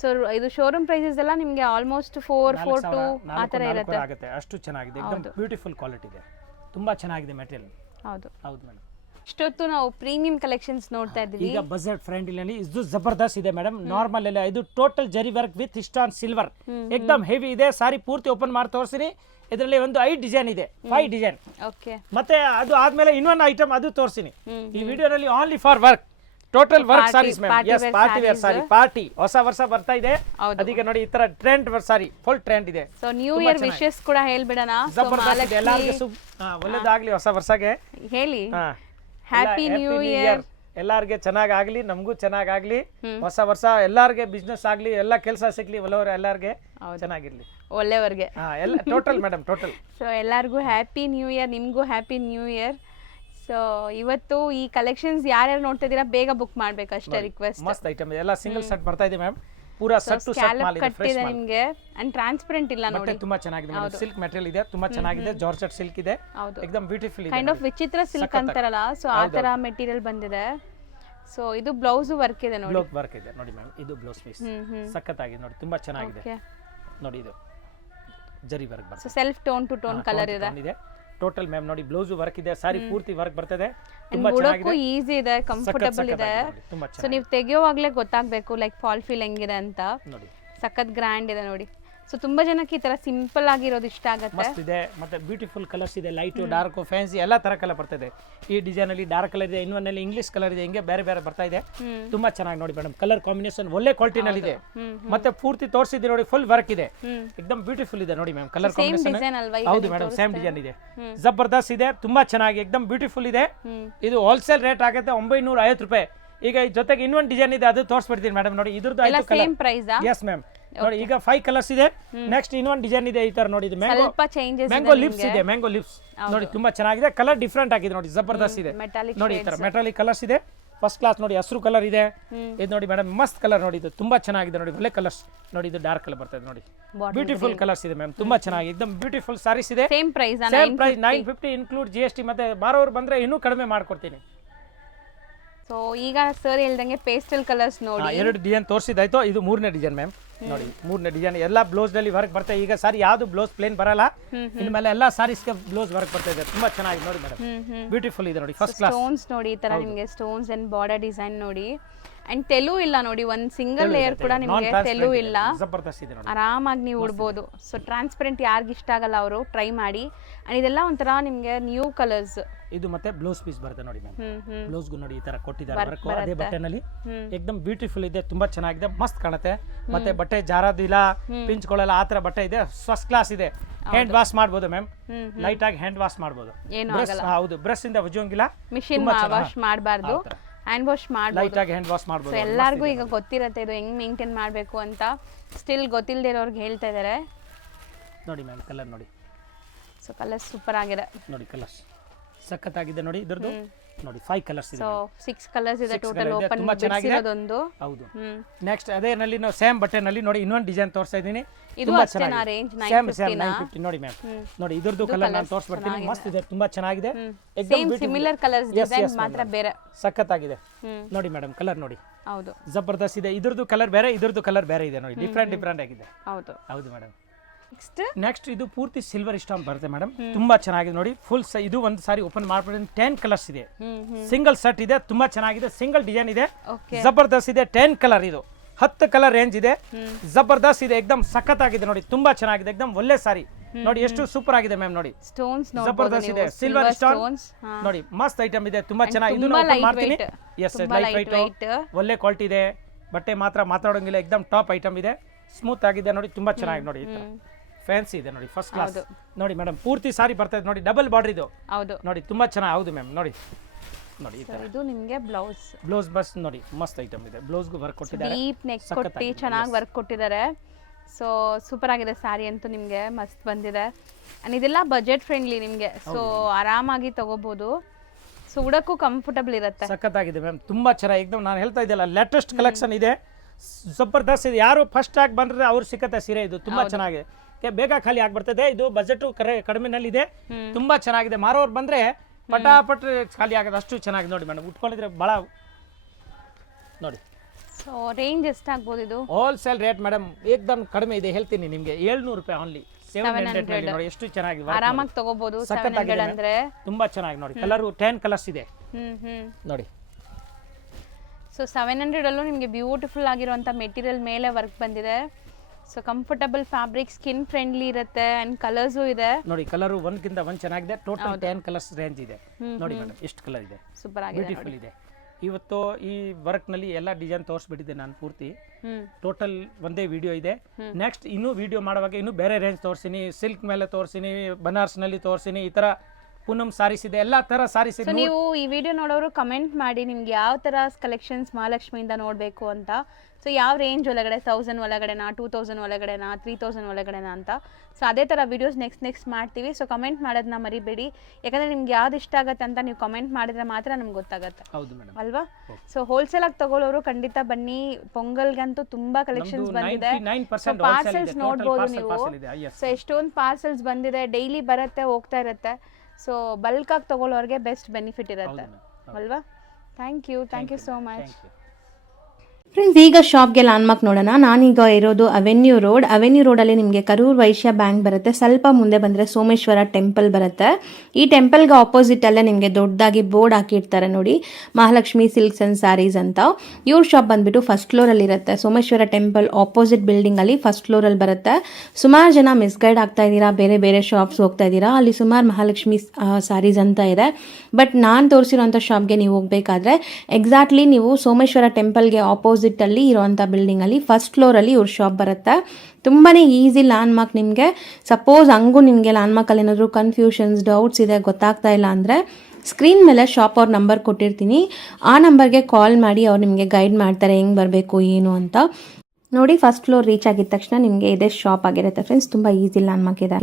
ಸೊ ಇದು ಶೋರೂಮ್ ಪ್ರೈಸಸ್ ಎಲ್ಲ ನಿಮ್ಗೆ ಆಲ್ಮೋಸ್ಟ್ 442 ಆ ತರ ಇರುತ್ತೆ, ಆಗುತ್ತೆ, ಅಷ್ಟು ಚೆನ್ನಾಗಿದೆ, ಎಕ್ದಮ್ ಬ್ಯೂಟಿಫುಲ್ ಕ್ವಾಲಿಟಿ ಇದೆ, ತುಂಬಾ ಚೆನ್ನಾಗಿದೆ ಮೆಟೀರಿಯಲ್. ಹೌದು ಹೌದು ಮೇಡಮ್. ಇಷ್ಟೊತ್ತು ನಾವು ಪ್ರೀಮಿಯಂ ಕಲೆಕ್ಷನ್ಸ್ ನೋಡ್ತಾ ಇದ್ದೀವಿ, ಈಗ ಬಜೆಟ್ ಫ್ರೆಂಡ್ಲಿ ಇದು ಜಬರ್ದಸ್ತ್ ಇದೆ ಮೇಡಮ್, ನಾರ್ಮಲ್ ಎಲ್ಲ ಇದು ಟೋಟಲ್ ಜರಿ ವರ್ಕ್ ವಿತ್ ಸ್ಟೋನ್ ಸಿಲ್ವರ್, ಎಕ್ದಮ್ ಹೆವಿ ಇದೆ, ಸಾರಿ ಪೂರ್ತಿ ಓಪನ್ ಮಾಡಿ ತೋರಿಸ್ತೀನಿ, ಇದರಲ್ಲಿ ಒಂದು 5 ಡಿಸೈನ್ ಇದೆ, 5 ಡಿಸೈನ್, ಓಕೆ. ಮತ್ತೆ ಅದು ಆದ್ಮೇಲೆ ಇನ್ನೊಂದು ಐಟಮ್ ಅದು ತೋರಿಸ್ತೀನಿ ಈ ವಿಡಿಯೋನಲ್ಲಿ, only for work, total work saris ma'am, yes party wear sari, party ಹೊಸ ವರ್ಷ ಬರ್ತಾ ಇದೆ, ಅದಕ್ಕೆ ನೋಡಿ ಈ ತರ ಟ್ರೆಂಡ್ ಸಾರಿ, ಫುಲ್ ಟ್ರೆಂಡ್ ಇದೆ. ಸೊ ನ್ಯೂ ಇಯರ್ ವಿಶಸ್ ಕೂಡ ಹೇಳ್ಬಿಡೋಣ, ಜಬರ್ದಸ್ತ್, ಎಲ್ಲರಿಗೂ ಒಳ್ಳೇದಾಗ್ಲಿ ಹೊಸ ವರ್ಷಗೆ ಹೇಳಿ, ಹ್ಯಾಪಿ ನ್ಯೂ ಇಯರ್, ಎಲ್ಲಾರ್ಗೆ ಚೆನ್ನಾಗಾಗ್ಲಿ, ನಮಗೂ ಚೆನ್ನಾಗಾಗ್ಲಿ, ಹೊಸ ವರ್ಷ ಎಲ್ಲಾರ್ಗೆ ಬಿಸ್ನೆಸ್ ಆಗ್ಲಿ, ಎಲ್ಲ ಕೆಲಸ ಸಿಗ್ಲಿ, ಒಳ್ಳೆಯವ್ರ ಎಲ್ಲಾರ್ಗೆ ಚೆನ್ನಾಗಿರ್ಲಿ, ಒಳ್ಳೆಯವರಿಗೆ, ಎಲ್ಲ ಟೋಟಲ್ ಮೇಡಮ್ ಟೋಟಲ್. ಸೊ ಎಲ್ಲರಿಗೂ ಹ್ಯಾಪಿ ನ್ಯೂ ಇಯರ್, ನಿಮಗೂ ಹ್ಯಾಪಿ ನ್ಯೂ ಇಯರ್. ಸೊ ಇವತ್ತು ಈ ಕಲೆಕ್ಷನ್ಸ್ ಯಾರ್ಯಾರು ನೋಡ್ತಾ ಇದೀರಾ ಬೇಗ ಬುಕ್ ಮಾಡ್ಬೇಕು ಅಷ್ಟೇ ರಿಕ್ವೆಸ್ಟ್. ಮಸ್ತ್ ಐಟಮ್ ಇದೆ, ಎಲ್ಲ ಸಿಂಗಲ್ ಸೆಟ್ ಬರ್ತಾ ಇದೆ ಮ್ಯಾಮ್, ಪೂರಾ ಸೆಟ್ ಟು ಸೆಟ್ ಮಾಲ್ ಇದೆ, ಫ್ರೆಶ್ ಮಾಲ್ ನಿಮಗೆ, ಅಂಡ್ ಟ್ರಾನ್ಸ್ಪರೆಂಟ್ ಇಲ್ಲ ನೋಡಿ, ತುಂಬಾ ಚೆನ್ನಾಗಿದೆ ಮೇಡಮ್, ಸಿಲ್ಕ್ ಮೆಟೀರಿಯಲ್ ಇದೆ, ತುಂಬಾ ಚೆನ್ನಾಗಿದೆ, ಜಾರ್ಜೆಟ್ ಸಿಲ್ಕ್ ಇದೆ, ಎಕ್ದಮ್ ಬ್ಯೂಟಿಫುಲ್ ಇದೆ, ಕೈಂಡ್ ಆಫ್ ವಿಚಿತ್ರ ಸಿಲ್ಕ್ ಅಂತಾರಲ್ಲ, ಸೊ ಆ ತರ ಮೆಟೀರಿಯಲ್ ಬಂದಿದೆ. ಸೊ ಇದು ಬ್ಲೌಸ್ ವರ್ಕ್ ಇದೆ ನೋಡಿ, ಬ್ಲೌಸ್ ವರ್ಕ್ ಇದೆ ನೋಡಿ ಮ್ಯಾಮ್, ಇದು ಬ್ಲೌಸ್ ಪೀಸ್ ಸಖತ್ತಾಗಿದೆ ನೋಡಿ, ತುಂಬಾ ಚೆನ್ನಾಗಿದೆ ನೋಡಿ, ಇದು ಜರಿ ವರ್ಕ್ ಬರ್ತದೆ, so self tone to tone colour ಇದೆ ಟೋಟಲ್ ಮ್ಯಾಮ್ ನೋಡಿ, ಬ್ಲೌಸ್ ವರ್ಕ್ ಇದೆ, ಸಾರಿ ಪೂರ್ತಿ ವರ್ಕ್ ಬರ್ತದೆ, ತುಂಬಾ ಚೆನ್ನಾಗಿದೆ, ಈಸಿ ಇದೆ, ಕಂಫರ್ಟಬಲ್ ಇದೆ. ಸೊ ನೀವು ತೆಗೆಯುವಾಗಲೇ ಗೊತ್ತಾಗಬೇಕು ಲೈಕ್ ಫಾಲ್ ಫೀಲ್ ಹೆಂಗಿದೆ ಅಂತ, ನೋಡಿ ಸಖತ್ ಗ್ರ್ಯಾಂಡ್ ಇದೆ ನೋಡಿ. ಸೊ ತುಂಬಾ ಜನಕ್ಕೆ ಈ ತರ ಸಿಂಪಲ್ ಆಗಿರೋದು ಇಷ್ಟ ಆಗುತ್ತೆ. ಮಸ್ತ್ ಇದೆ, ಮತ್ತೆ ಬ್ಯೂಟಿಫುಲ್ ಕಲರ್ಸ್ ಇದೆ, ಲೈಟ್ ಡಾರ್ಕ್ ಫ್ಯಾನ್ಸಿ ಎಲ್ಲ ತರ ಕಲರ್ ಬರ್ತದೆ. ಈ ಡಿಸೈನ್ ಅಲ್ಲಿ ಡಾರ್ಕ್ ಕಲರ್ ಇದೆ, ಇನ್ನೊಂದಲ್ಲಿ ಇಂಗ್ಲಿಷ್ ಕಲರ್ ಇದೆ, ಹಿಂಗೆ ಬೇರೆ ಬೇರೆ ಬರ್ತಾ ಇದೆ. ತುಂಬಾ ಚೆನ್ನಾಗಿ ನೋಡಿ ಮೇಡಮ್, ಕಲರ್ ಕಾಂಬಿನೇಷನ್ ಒಳ್ಳೆ ಕ್ವಾಲಿಟಿ ನಲ್ಲಿ ಇದೆ. ಮತ್ತೆ ಪೂರ್ತಿ ತೋರಿಸಿದೆ ನೋಡಿ, ಫುಲ್ ವರ್ಕ್ ಇದೆ, ಎಕ್ದಮ್ ಬ್ಯೂಟಿಫುಲ್ ಇದೆ ನೋಡಿ ಮ್ಯಾಮ್. ಕಲರ್ ಕಾಂಬಿನೇಷನ್ ಹೌದು ಮೇಡಮ್, ಸೇಮ್ ಡಿಸೈನ್ ಇದೆ, ಜಬರ್ದಸ್ತ್ ಇದೆ, ತುಂಬಾ ಚೆನ್ನಾಗಿ ಎಕ್ದಮ್ ಬ್ಯೂಟಿಫುಲ್ ಇದೆ. ಇದು ಹೋಲ್ಸೇಲ್ ರೇಟ್ ಆಗುತ್ತೆ 950 ರೂಪಾಯಿ. ಈಗ ಜೊತೆಗೆ ಇನ್ನೊಂದು ಡಿಸೈನ್ ಇದೆ, ಅದು ತೋರಿಸ್ಬಿಡ್ತೀನಿ ಮೇಡಮ್. ನೋಡಿ ಇದ್ರದ್ದು ಆಯ್ತು ಸೇಮ್ ಪ್ರೈಸ್. ಎಸ್ ಮ್ಯಾಮ್, ನೋಡಿ ಈಗ 5 ಕಲರ್ಸ್ ಇದೆ. ನೆಕ್ಸ್ಟ್ ಇನ್ನೊಂದು ಡಿಸೈನ್ ಇದೆ ಈ ತರ ನೋಡಿ, ಇದು ಸ್ವಲ್ಪ ಚೇಂಜಸ್ ಮ್ಯಾಂಗೋ ಲಿಪ್ಸ್ ಇದೆ, ಮ್ಯಾಂಗೋ ಲಿಪ್ಸ್ ನೋಡಿ ತುಂಬಾ ಚೆನ್ನಾಗಿದೆ, ಕಲರ್ ಡಿಫ್ರೆಂಟ್ ಆಗಿದೆ ನೋಡಿ, ಜಬರ್ದಸ್ತ್ ಇದೆ ನೋಡಿ. ಈ ತರ ಮೆಟಾಲಿಕ್ ಕಲರ್ಸ್ ಇದೆ, ಫಸ್ಟ್ ಕ್ಲಾಸ್ ನೋಡಿ, ಹಸಿರು ಕಲರ್ ಇದೆ. ಇದು ನೋಡಿ ಮೇಡಮ್, ಮಸ್ತ್ ಕಲರ್ ನೋಡಿ, ಇದು ತುಂಬಾ ಚೆನ್ನಾಗಿದೆ ನೋಡಿ, ಒಳ್ಳೆ ಕಲರ್ಸ್ ನೋಡಿ. ಇದು ಡಾರ್ಕ್ ಕಲರ್ ಬರ್ತದೆ ನೋಡಿ, ಬ್ಯೂಟಿಫುಲ್ ಕಲರ್ಸ್ ಇದೆ ಮ್ಯಾಮ್, ತುಂಬಾ ಚೆನ್ನಾಗಿ ಎಕ್ದಮ್ ಬ್ಯೂಟಿಫುಲ್ ಸಾರೀಸ್ ಇದೆ. Same price 950 include GST. ಮತ್ತೆ ಬಾರೋರು ಬಂದ್ರೆ ಇನ್ನೂ ಕಡಿಮೆ ಮಾಡ್ಕೊಡ್ತೀನಿ. ಸೊ ಈಗ ಸರ್ ಹೇಳ್ದಂಗೆ ಪೇಸ್ಟಲ್ ಕಲರ್ಸ್ ನೋಡಿ, 2 ಡಿಸೈನ್ ತೋರಿಸಿದಾಯ್ತು. ಇದು 3ನೇ ಡಿಸೈನ್ ಮ್ಯಾಮ್, ನೋಡಿ 3ನೇ ಡಿಸೈನ್. ಎಲ್ಲ ಬ್ಲೌಸ್ ನಲ್ಲಿ ವರ್ಕ್ ಬರ್ತದೆ. ಈಗ ಸಾರಿ ಯಾವ್ದು ಬ್ಲೌಸ್ ಪ್ಲೇನ್ ಬರಲ್ಲ, ಇನ್ಮೇಲೆ ಎಲ್ಲ ಸಾರೀಸ್ಗೆ ಬ್ಲೌಸ್ ವರ್ಕ್ ಬರ್ತಾ ಇದೆ, ತುಂಬಾ ಚೆನ್ನಾಗಿ ನೋಡಿ ಮೇಡಮ್, ಬ್ಯೂಟಿಫುಲ್ ಇದೆ ನೋಡಿ, ಫಸ್ಟ್ ಕ್ಲಾಸ್. ಸ್ಟೋನ್ಸ್ ನೋಡಿ, ಈ ತರ ನಿಮಗೆ ಸ್ಟೋನ್ಸ್ ಅಂಡ್ ಬಾರ್ಡರ್ ಡಿಸೈನ್ ನೋಡಿ. ಅಂಡ್ ತೆಲು ಇಲ್ಲ ನೋಡಿ, ಒಂದ್ ಸಿಂಗಲ್ ಲೇಯರ್ ಕೂಡ ನಿಮಗೆ ತೆಲು ಇಲ್ಲ, ಜಬರ್ದಸ್ತ್ ಇದೆ ನೋಡಿ, ಆರಾಮಾಗಿ ನೀವು ಉಡ್ಬೋದು. ಸೊ ಟ್ರಾನ್ಸ್ಪರೆಂಟ್ ಯಾರಿಗೆ ಇಷ್ಟ ಆಗಲ್ಲ ಅವರು ಟ್ರೈ ಮಾಡಿ. ಅಂಡ್ ಇದೆಲ್ಲ ಒಂಥರ ನಿಮಗೆ ನ್ಯೂ ಕಲರ್ಸ್. ಇದು ಮತ್ತೆ ಬ್ಲೌಸ್ ಪೀಸ್ ಬರುತ್ತೆ ನೋಡಿ ಮ್ಯಾಮ್, ಬ್ಲೌಸ್ಗೂ ನೋಡಿ ಈ ತರ ಕೊಟ್ಟಿದ್ದಾರೆ ವರ್ಕ್, ಅದೇ ಬಟ್ಟೆನಲ್ಲಿ ಎಕ್ದಮ್ ಬ್ಯೂಟಿಫುಲ್ ಇದೆ, ತುಂಬಾ ಚೆನ್ನಾಗಿದೆ, ಮಸ್ತ್ ಕಾಣುತ್ತೆ. ಮತ್ತೆ ಬಟ್ಟೆ ಜಾರೋದಿಲ್ಲ, ಪಿಂಚ್ಕೊಳ್ಳಲ್ಲ, ಆ ತರ ಬಟ್ಟೆ ಇದೆ, ಫಸ್ಟ್ ಕ್ಲಾಸ್ ಇದೆ. ಹ್ಯಾಂಡ್ ವಾಶ್ ಮಾಡ್ಬೋದು ಮ್ಯಾಮ್, ಲೈಟ್ ಆಗಿ ಹ್ಯಾಂಡ್ ವಾಶ್ ಮಾಡ್ಬೋದು. ಹೌದು, ಬ್ರಷ್ ಇಂದ ಉಜ್ಜೋಂಗಿಲ್ಲ, ಮಿಷಿನ್ ವಾಶ್ ಮಾಡಬಾರ್ದು, ಹ್ಯಾಂಡ್ ವಾಶ್ ಮಾಡ್ಬೋದು, ಲೈಟ್ ಆಗಿ ಹ್ಯಾಂಡ್ ವಾಶ್ ಮಾಡ್ಬೋದು. ಎಲ್ಲರಿಗೂ ಈಗ ಗೊತ್ತಿರುತ್ತೆ ಇದು ಹೆಂಗ್ ಮೇಂಟೈನ್ ಮಾಡಬೇಕು ಅಂತ. ಸ್ಟಿಲ್ ಗೊತ್ತಿಲ್ಲದೆ ಇರೋರ್ಗೆ ಹೇಳ್ತಾ ಇದ್ದಾರೆ ನೋಡಿ ಮ್ಯಾಮ್. ಕಲರ್ ನೋಡಿ, ಸೊ ಕಲರ್ ಸೂಪರ್ ಆಗಿದೆ ನೋಡಿ, ಕಲರ್ಸ್ ಸಖತ್ತಾಗಿದೆ ನೋಡಿ. ಇದ್ರದ್ದು ನೋಡಿ 5 ಕಲರ್ಸ್ ಇದೆ, ಸೊ 6 ಕಲರ್ಸ್ ಇದೆ ಟೋಟಲ್. ಓಪನ್ ಬಿಡಿಸಿರೋದೊಂದು. ಹೌದು. ನೆಕ್ಸ್ಟ್ ಅದೇ ನಲ್ಲಿ ನಾವು ಸೇಮ್ ಬಟ್ಟೆ ನಲ್ಲಿ ನೋಡಿ ಇನ್ನೊಂದು ಡಿಸೈನ್ ತೋರಿಸ್ತಾ ಇದ್ದೀನಿ. ಇದು ಅಷ್ಟೇನಾ ರೇಂಜ್? 950 ನೋಡಿ ಮ್ಯಾಮ್. ನೋಡಿ ಇದ್ರದ್ದು ಕಲರ್ ನಾನು ತೋರಿಸ್ಬಿಡ್ತೀನಿ, ಮಸ್ತ್ ಇದೆ, ತುಂಬಾ ಚೆನ್ನಾಗಿದೆ, ಸೇಮ್ ಸಿಮಿಲರ್ ಕಲರ್ಸ್, ಡಿಸೈನ್ ಮಾತ್ರ ಬೇರೆ, ಸಖತ್ತಾಗಿದೆ ನೋಡಿ ಮೇಡಮ್. ಕಲರ್ ನೋಡಿ, ಹೌದು, ಜಬರ್ದಸ್ತ್ ಇದೆ. ಇದ್ರದ್ದು ಕಲರ್ ಬೇರೆ, ಇದ್ರದ್ದು ಕಲರ್ ಬೇರೆ ಇದೆ ನೋಡಿ, ಡಿಫ್ರೆಂಟ್ ಆಗಿದೆ. ಹೌದು ಹೌದು ಮೇಡಮ್. ನೆಕ್ಸ್ಟ್ ಇದು ಪೂರ್ತಿ ಸಿಲ್ವರ್ ಸ್ಟೋನ್ ಬರುತ್ತೆ ಮೇಡಮ್, ತುಂಬಾ ಚೆನ್ನಾಗಿದೆ ನೋಡಿ. ಫುಲ್ ಇದು ಒಂದು ಸಾರಿ ಓಪನ್ ಮಾಡ್ಬಿಟ್ಟು 10 ಕಲರ್ಸ್ ಇದೆ, ಸಿಂಗಲ್ ಸೆಟ್ ಇದೆ, ತುಂಬಾ ಚೆನ್ನಾಗಿದೆ, ಸಿಂಗಲ್ ಡಿಸೈನ್ ಇದೆ, ಜಬರ್ದಸ್ತ್ ಇದೆ. 10 ಕಲರ್, ಇದು 10 ಕಲರ್ ರೇಂಜ್ ಇದೆ, ಜಬರ್ದಸ್ತ್ ಇದೆ, ಎಕ್ದಮ್ ಸಖತ್ತಾಗಿದೆ ನೋಡಿ, ತುಂಬಾ ಚೆನ್ನಾಗಿದೆ, ಎಕ್ದಮ್ ಒಳ್ಳೆ ಸಾರಿ ನೋಡಿ, ಎಷ್ಟು ಸೂಪರ್ ಆಗಿದೆ ಮ್ಯಾಮ್. ನೋಡಿ ಸ್ಟೋನ್ಸ್ ಜಬರ್ದಸ್ತ್ ಇದೆ, ಸಿಲ್ವರ್ ಸ್ಟೋನ್ ನೋಡಿ, ಮಸ್ತ್ ಐಟಮ್ ಇದೆ, ತುಂಬಾ ಚೆನ್ನಾಗಿ. ಇದು ಓಪನ್ ಮಾಡ್ತೀನಿ. ಎಸ್, ಲೈಟ್ ವೈಟ್, ಒಳ್ಳೆ ಕ್ವಾಲಿಟಿ ಇದೆ, ಬಟ್ಟೆ ಮಾತ್ರ ಮಾತಾಡೋಂಗಿಲ್ಲ, ಎಕ್ದಮ್ ಟಾಪ್ ಐಟಮ್ ಇದೆ, ಸ್ಮೂತ್ ಆಗಿದೆ ನೋಡಿ, ತುಂಬಾ ಚೆನ್ನಾಗಿ ನೋಡಿ, ಫ್ಯಾನ್ಸಿ ಇದೆ ನೋಡಿ, ಫಸ್ಟ್ ಕ್ಲಾಸ್ ನೋಡಿ ಮೇಡಮ್. ಪೂರ್ತಿ ಸಾರಿ ಬರ್ತಾ ಇದೆ ನೋಡಿ, ಡಬಲ್ ಬಾರ್ಡರ್ ಇದು ನೋಡಿ, ತುಂಬಾ ಚೆನ್ನಾಗಿ. ಹೌದು ಮ್ಯಾಮ್, ನೋಡಿ ನೋಡಿ ಈ ತರ. ಇದು ನಿಮಗೆ ಬ್ಲೌಸ್ ಬಸ್ ನೋಡಿ, ಮಸ್ತ್ ಐಟಮ್ ಇದೆ, ಬ್ಲೌಸ್ಗೂ ವರ್ಕ್ ಕೊಟ್ಟಿದ್ದಾರೆ, ಡೀಪ್ ನೆಕ್ ಕೊಟ್ಟಿ ಚೆನ್ನಾಗಿ ವರ್ಕ್ ಕೊಟ್ಟಿದ್ದಾರೆ. ಸೊ ಸೂಪರ್ ಆಗಿದೆ ಸಾರಿ ಅಂತೂ, ನಿಮಗೆ ಮಸ್ತ್ ಬಂದಿದೆ. ಅಂಡ್ ಇದೆಲ್ಲ ಬಜೆಟ್ ಫ್ರೆಂಡ್ಲಿ ನಿಮಗೆ, ಸೊ ಆರಾಮಾಗಿ ತಗೋಬಹುದು. ಸೊ ಉಡಕ್ಕೂ ಕಂಫರ್ಟಬಲ್ ಇರುತ್ತೆ, ಸಖತ್ತಾಗಿದೆ ಮ್ಯಾಮ್, ತುಂಬಾ ಚೆನ್ನಾಗಿ. ಎಕ್ದಮ್ ನಾನು ಹೇಳ್ತಾ ಇದ್ದಲ್ಲ, ಲೇಟೆಸ್ಟ್ ಕಲೆಕ್ಷನ್ ಇದೆ, ಜಬರ್ದಸ್ತ್ ಇದೆ. ಯಾರು ಫಸ್ಟ್ ಆಗಿ ಬಂದ್ರೆ ಅವ್ರು ಸಿಕ್ಕತ್ತೆ ಸೀರೆ, ಇದು ತುಂಬಾ ಚೆನ್ನಾಗಿದೆ, ಬೇಗ ಖಾಲಿ ಆಗ್ಬರ್ತದೆ. ಇದು ಬಜೆಟ್ ಕಡಿಮೆನಲ್ಲಿ ಇದೆ, ತುಂಬಾ ಚೆನ್ನಾಗಿದೆ. ಮಾರೋರು ಬಂದ್ರೆ ಪಟಾಪಟ್ ಖಾಲಿ ಆಗೋದು, ಅಷ್ಟು ಚೆನ್ನಾಗಿ ನೋಡಿ ಮೇಡಮ್. ಉಟ್ಕೊಂಡಿದ್ರೆ ಬಹಳ ನೋಡಿ. ಸೊ ರೇಂಜ್ ಎಷ್ಟಾಗ್ಬೋದು ಇದು? ಹೋಲ್ಸೇಲ್ ರೇಟ್ ಮೇಡಮ್ ಏಕ್ದಮ್ ಕಡಿಮೆ ಇದೆ, ಹೇಳ್ತೀನಿ ನಿಮಗೆ, 700 ರೂಪಾಯಿ ಓನ್ಲಿ. 700 ನೋಡಿ, ಎಷ್ಟು ಚೆನ್ನಾಗಿ ಆರಾಮಾಗಿ ತಗೋಬಹುದು. 700 ಅಂದ್ರೆ ತುಂಬಾ ಚೆನ್ನಾಗಿ ನೋಡಿ. ಕಲರ್ 10 ಕಲರ್ಸ್ ಇದೆ ನೋಡಿ. ಸೊ 700 ಅಲ್ಲೂ ನಿಮಗೆ ಬ್ಯೂಟಿಫುಲ್ ಆಗಿರುವಂತ ಮೆಟೀರಿಯಲ್ ಮೇಲೆ ವರ್ಕ್ ಬಂದಿದೆ. So comfortable fabric, skin friendly ಇರುತ್ತೆ, ಅಂಡ್ ಕಲರ್ಸು ಇದೆ ನೋಡಿ. ಕಲರ್ ಒಂದ್ಕಿಂತ ಒಂದ್ ಚೆನ್ನಾಗಿದೆ, ಟೋಟಲ್ 10 ಕಲರ್ಸ್ ರೇಂಜ್ ಇದೆ ನೋಡಿ ಮೇಡಮ್, ಎಷ್ಟು ಕಲರ್ ಇದೆ, ಸೂಪರ್ ಆಗಿದೆ, ಬ್ಯೂಟಿಫುಲ್ ಇದೆ. ಇವತ್ತು ಈ ವರ್ಕ್ ನಲ್ಲಿ ಎಲ್ಲ ಡಿಸೈನ್ ತೋರಿಸ್ಬಿಟ್ಟಿದ್ದೆ ನಾನು ಪೂರ್ತಿ, ಟೋಟಲ್ ಒಂದೇ ವಿಡಿಯೋ ಇದೆ. ನೆಕ್ಸ್ಟ್ ಇನ್ನೂ ವಿಡಿಯೋ ಮಾಡುವಾಗ ಇನ್ನೂ ಬೇರೆ ರೇಂಜ್ ತೋರಿಸ್ತೀನಿ, ಸಿಲ್ಕ್ ಮೇಲೆ ತೋರಿಸ್ತೀನಿ, ಬನಾರಸ್ ನಲ್ಲಿ ತೋರಿಸ್ತೀನಿ, ಈ ತರ ಪೂನಂ ಸಾರೀಸ್ ಇದೆ, ಎಲ್ಲಾ ತರ ಸಾರೀಸ್ ಇದೆ. ನೀವು ಈ ವಿಡಿಯೋ ನೋಡೋರು ಕಮೆಂಟ್ ಮಾಡಿ ನಿಮ್ಗೆ ಯಾವ ತರ ಕಲೆಕ್ಷನ್ಸ್ ಮಹಾಲಕ್ಷ್ಮಿಯಿಂದ ನೋಡಬೇಕು ಅಂತ. ಸೊ ಯಾವ ರೇಂಜ್ ಒಳಗಡೆ, 1000 ಒಳಗಡೆನಾ, 2000 ಒಳಗಡೆನಾ, 3000 ಒಳಗಡೆನಾ ಅಂತ. ಸೊ ಅದೇ ಥರ ವಿಡಿಯೋಸ್ ನೆಕ್ಸ್ಟ್ ಮಾಡ್ತೀವಿ. ಸೊ ಕಮೆಂಟ್ ಮಾಡೋದನ್ನ ಮರಿಬೇಡಿ, ಯಾಕಂದರೆ ನಿಮ್ಗೆ ಯಾವ್ದು ಇಷ್ಟ ಆಗುತ್ತೆ ಅಂತ ನೀವು ಕಮೆಂಟ್ ಮಾಡಿದ್ರೆ ಮಾತ್ರ ನಮ್ಗೆ ಗೊತ್ತಾಗುತ್ತೆ, ಅಲ್ವಾ? ಸೊ ಹೋಲ್ಸೇಲ್ ಆಗಿ ತಗೊಳ್ಳೋರು ಖಂಡಿತ ಬನ್ನಿ. ಪೊಂಗಲ್ಗಂತೂ ತುಂಬಾ ಕಲೆಕ್ಷನ್ಸ್ ಬಂದಿದೆ. ಪಾರ್ಸೆಲ್ಸ್ ನೋಡ್ಬೋದು ನೀವು. ಸೊ ಎಷ್ಟೊಂದು ಪಾರ್ಸೆಲ್ಸ್ ಬಂದಿದೆ, ಡೈಲಿ ಬರುತ್ತೆ, ಹೋಗ್ತಾ ಇರುತ್ತೆ. ಸೊ ಬಲ್ಕ್ ಆಗಿ ತಗೊಳ್ಳೋರಿಗೆ ಬೆಸ್ಟ್ ಬೆನಿಫಿಟ್ ಇರುತ್ತೆ, ಅಲ್ವಾ? Thank you so much. Friends, ಈಗ ಶಾಪ್ಗೆ ಲ್ಯಾಂಡ್ಮಾರ್ಕ್ ನೋಡೋಣ. ನಾನೀಗ ಇರೋದು ಅವೆನ್ಯೂ ರೋಡಲ್ಲಿ ನಿಮಗೆ ಕರೂರ್ ವೈಶ್ಯ ಬ್ಯಾಂಕ್ ಬರುತ್ತೆ. ಸ್ವಲ್ಪ ಮುಂದೆ ಬಂದರೆ ಸೋಮೇಶ್ವರ ಟೆಂಪಲ್ ಬರುತ್ತೆ. ಈ ಟೆಂಪಲ್ಗೆ ಆಪೋಸಿಟ್ ಅಲ್ಲೇ ನಿಮಗೆ ದೊಡ್ಡದಾಗಿ ಬೋರ್ಡ್ ಹಾಕಿರ್ತಾರೆ ನೋಡಿ, ಮಹಾಲಕ್ಷ್ಮಿ ಸಿಲ್ಕ್ಸ್ ಆ್ಯಂಡ್ ಸ್ಯಾರೀಸ್ ಅಂತ. ಇವ್ರ ಶಾಪ್ ಬಂದ್ಬಿಟ್ಟು ಫಸ್ಟ್ ಫ್ಲೋರಲ್ಲಿ ಇರುತ್ತೆ. ಸೋಮೇಶ್ವರ ಟೆಂಪಲ್ ಆಪೋಸಿಟ್ ಬಿಲ್ಡಿಂಗಲ್ಲಿ ಫಸ್ಟ್ ಫ್ಲೋರಲ್ಲಿ ಬರುತ್ತೆ. ಸುಮಾರು ಜನ ಮಿಸ್ಗೈಡ್ ಆಗ್ತಾ ಇದ್ದೀರಾ, ಬೇರೆ ಬೇರೆ ಶಾಪ್ಸ್ ಹೋಗ್ತಾ ಇದ್ದೀರಾ. ಅಲ್ಲಿ ಸುಮಾರು ಮಹಾಲಕ್ಷ್ಮಿ ಸ್ಯಾರೀಸ್ ಅಂತ ಇದೆ. ಬಟ್ ನಾನು ತೋರಿಸಿರೋಂಥ ಶಾಪ್ಗೆ ನೀವು ಹೋಗಬೇಕಾದ್ರೆ ಎಕ್ಸಾಕ್ಟ್ಲಿ ನೀವು ಸೋಮೇಶ್ವರ ಟೆಂಪಲ್ಗೆ ಆಪೋಸಿಟಲ್ಲಿ ಇರೋವಂಥ ಬಿಲ್ಡಿಂಗಲ್ಲಿ ಫಸ್ಟ್ ಫ್ಲೋರಲ್ಲಿ ಇವ್ರ ಶಾಪ್ ಬರುತ್ತೆ. ತುಂಬಾ ಈಸಿ ಲ್ಯಾಂಡ್ಮಾರ್ಕ್ ನಿಮಗೆ. ಸಪೋಸ್ ಹಂಗೂ ನಿಮಗೆ ಲ್ಯಾಂಡ್ಮಾರ್ಕಲ್ಲಿ ಏನಾದರೂ ಕನ್ಫ್ಯೂಷನ್ಸ್, ಡೌಟ್ಸ್ ಇದೆ, ಗೊತ್ತಾಗ್ತಾ ಇಲ್ಲ ಅಂದರೆ ಸ್ಕ್ರೀನ್ ಮೇಲೆ ಶಾಪ್ ಅವ್ರ ನಂಬರ್ ಕೊಟ್ಟಿರ್ತೀನಿ. ಆ ನಂಬರ್ಗೆ ಕಾಲ್ ಮಾಡಿ ಅವ್ರು ನಿಮಗೆ ಗೈಡ್ ಮಾಡ್ತಾರೆ ಹೆಂಗೆ ಬರಬೇಕು ಏನು ಅಂತ. ನೋಡಿ, ಫಸ್ಟ್ ಫ್ಲೋರ್ ರೀಚ್ ಆಗಿದ ತಕ್ಷಣ ನಿಮಗೆ ಇದೇ ಶಾಪ್ ಆಗಿರುತ್ತೆ ಫ್ರೆಂಡ್ಸ್. ತುಂಬ ಈಸಿ ಲ್ಯಾಂಡ್ಮಾರ್ಕ್ ಇದೆ.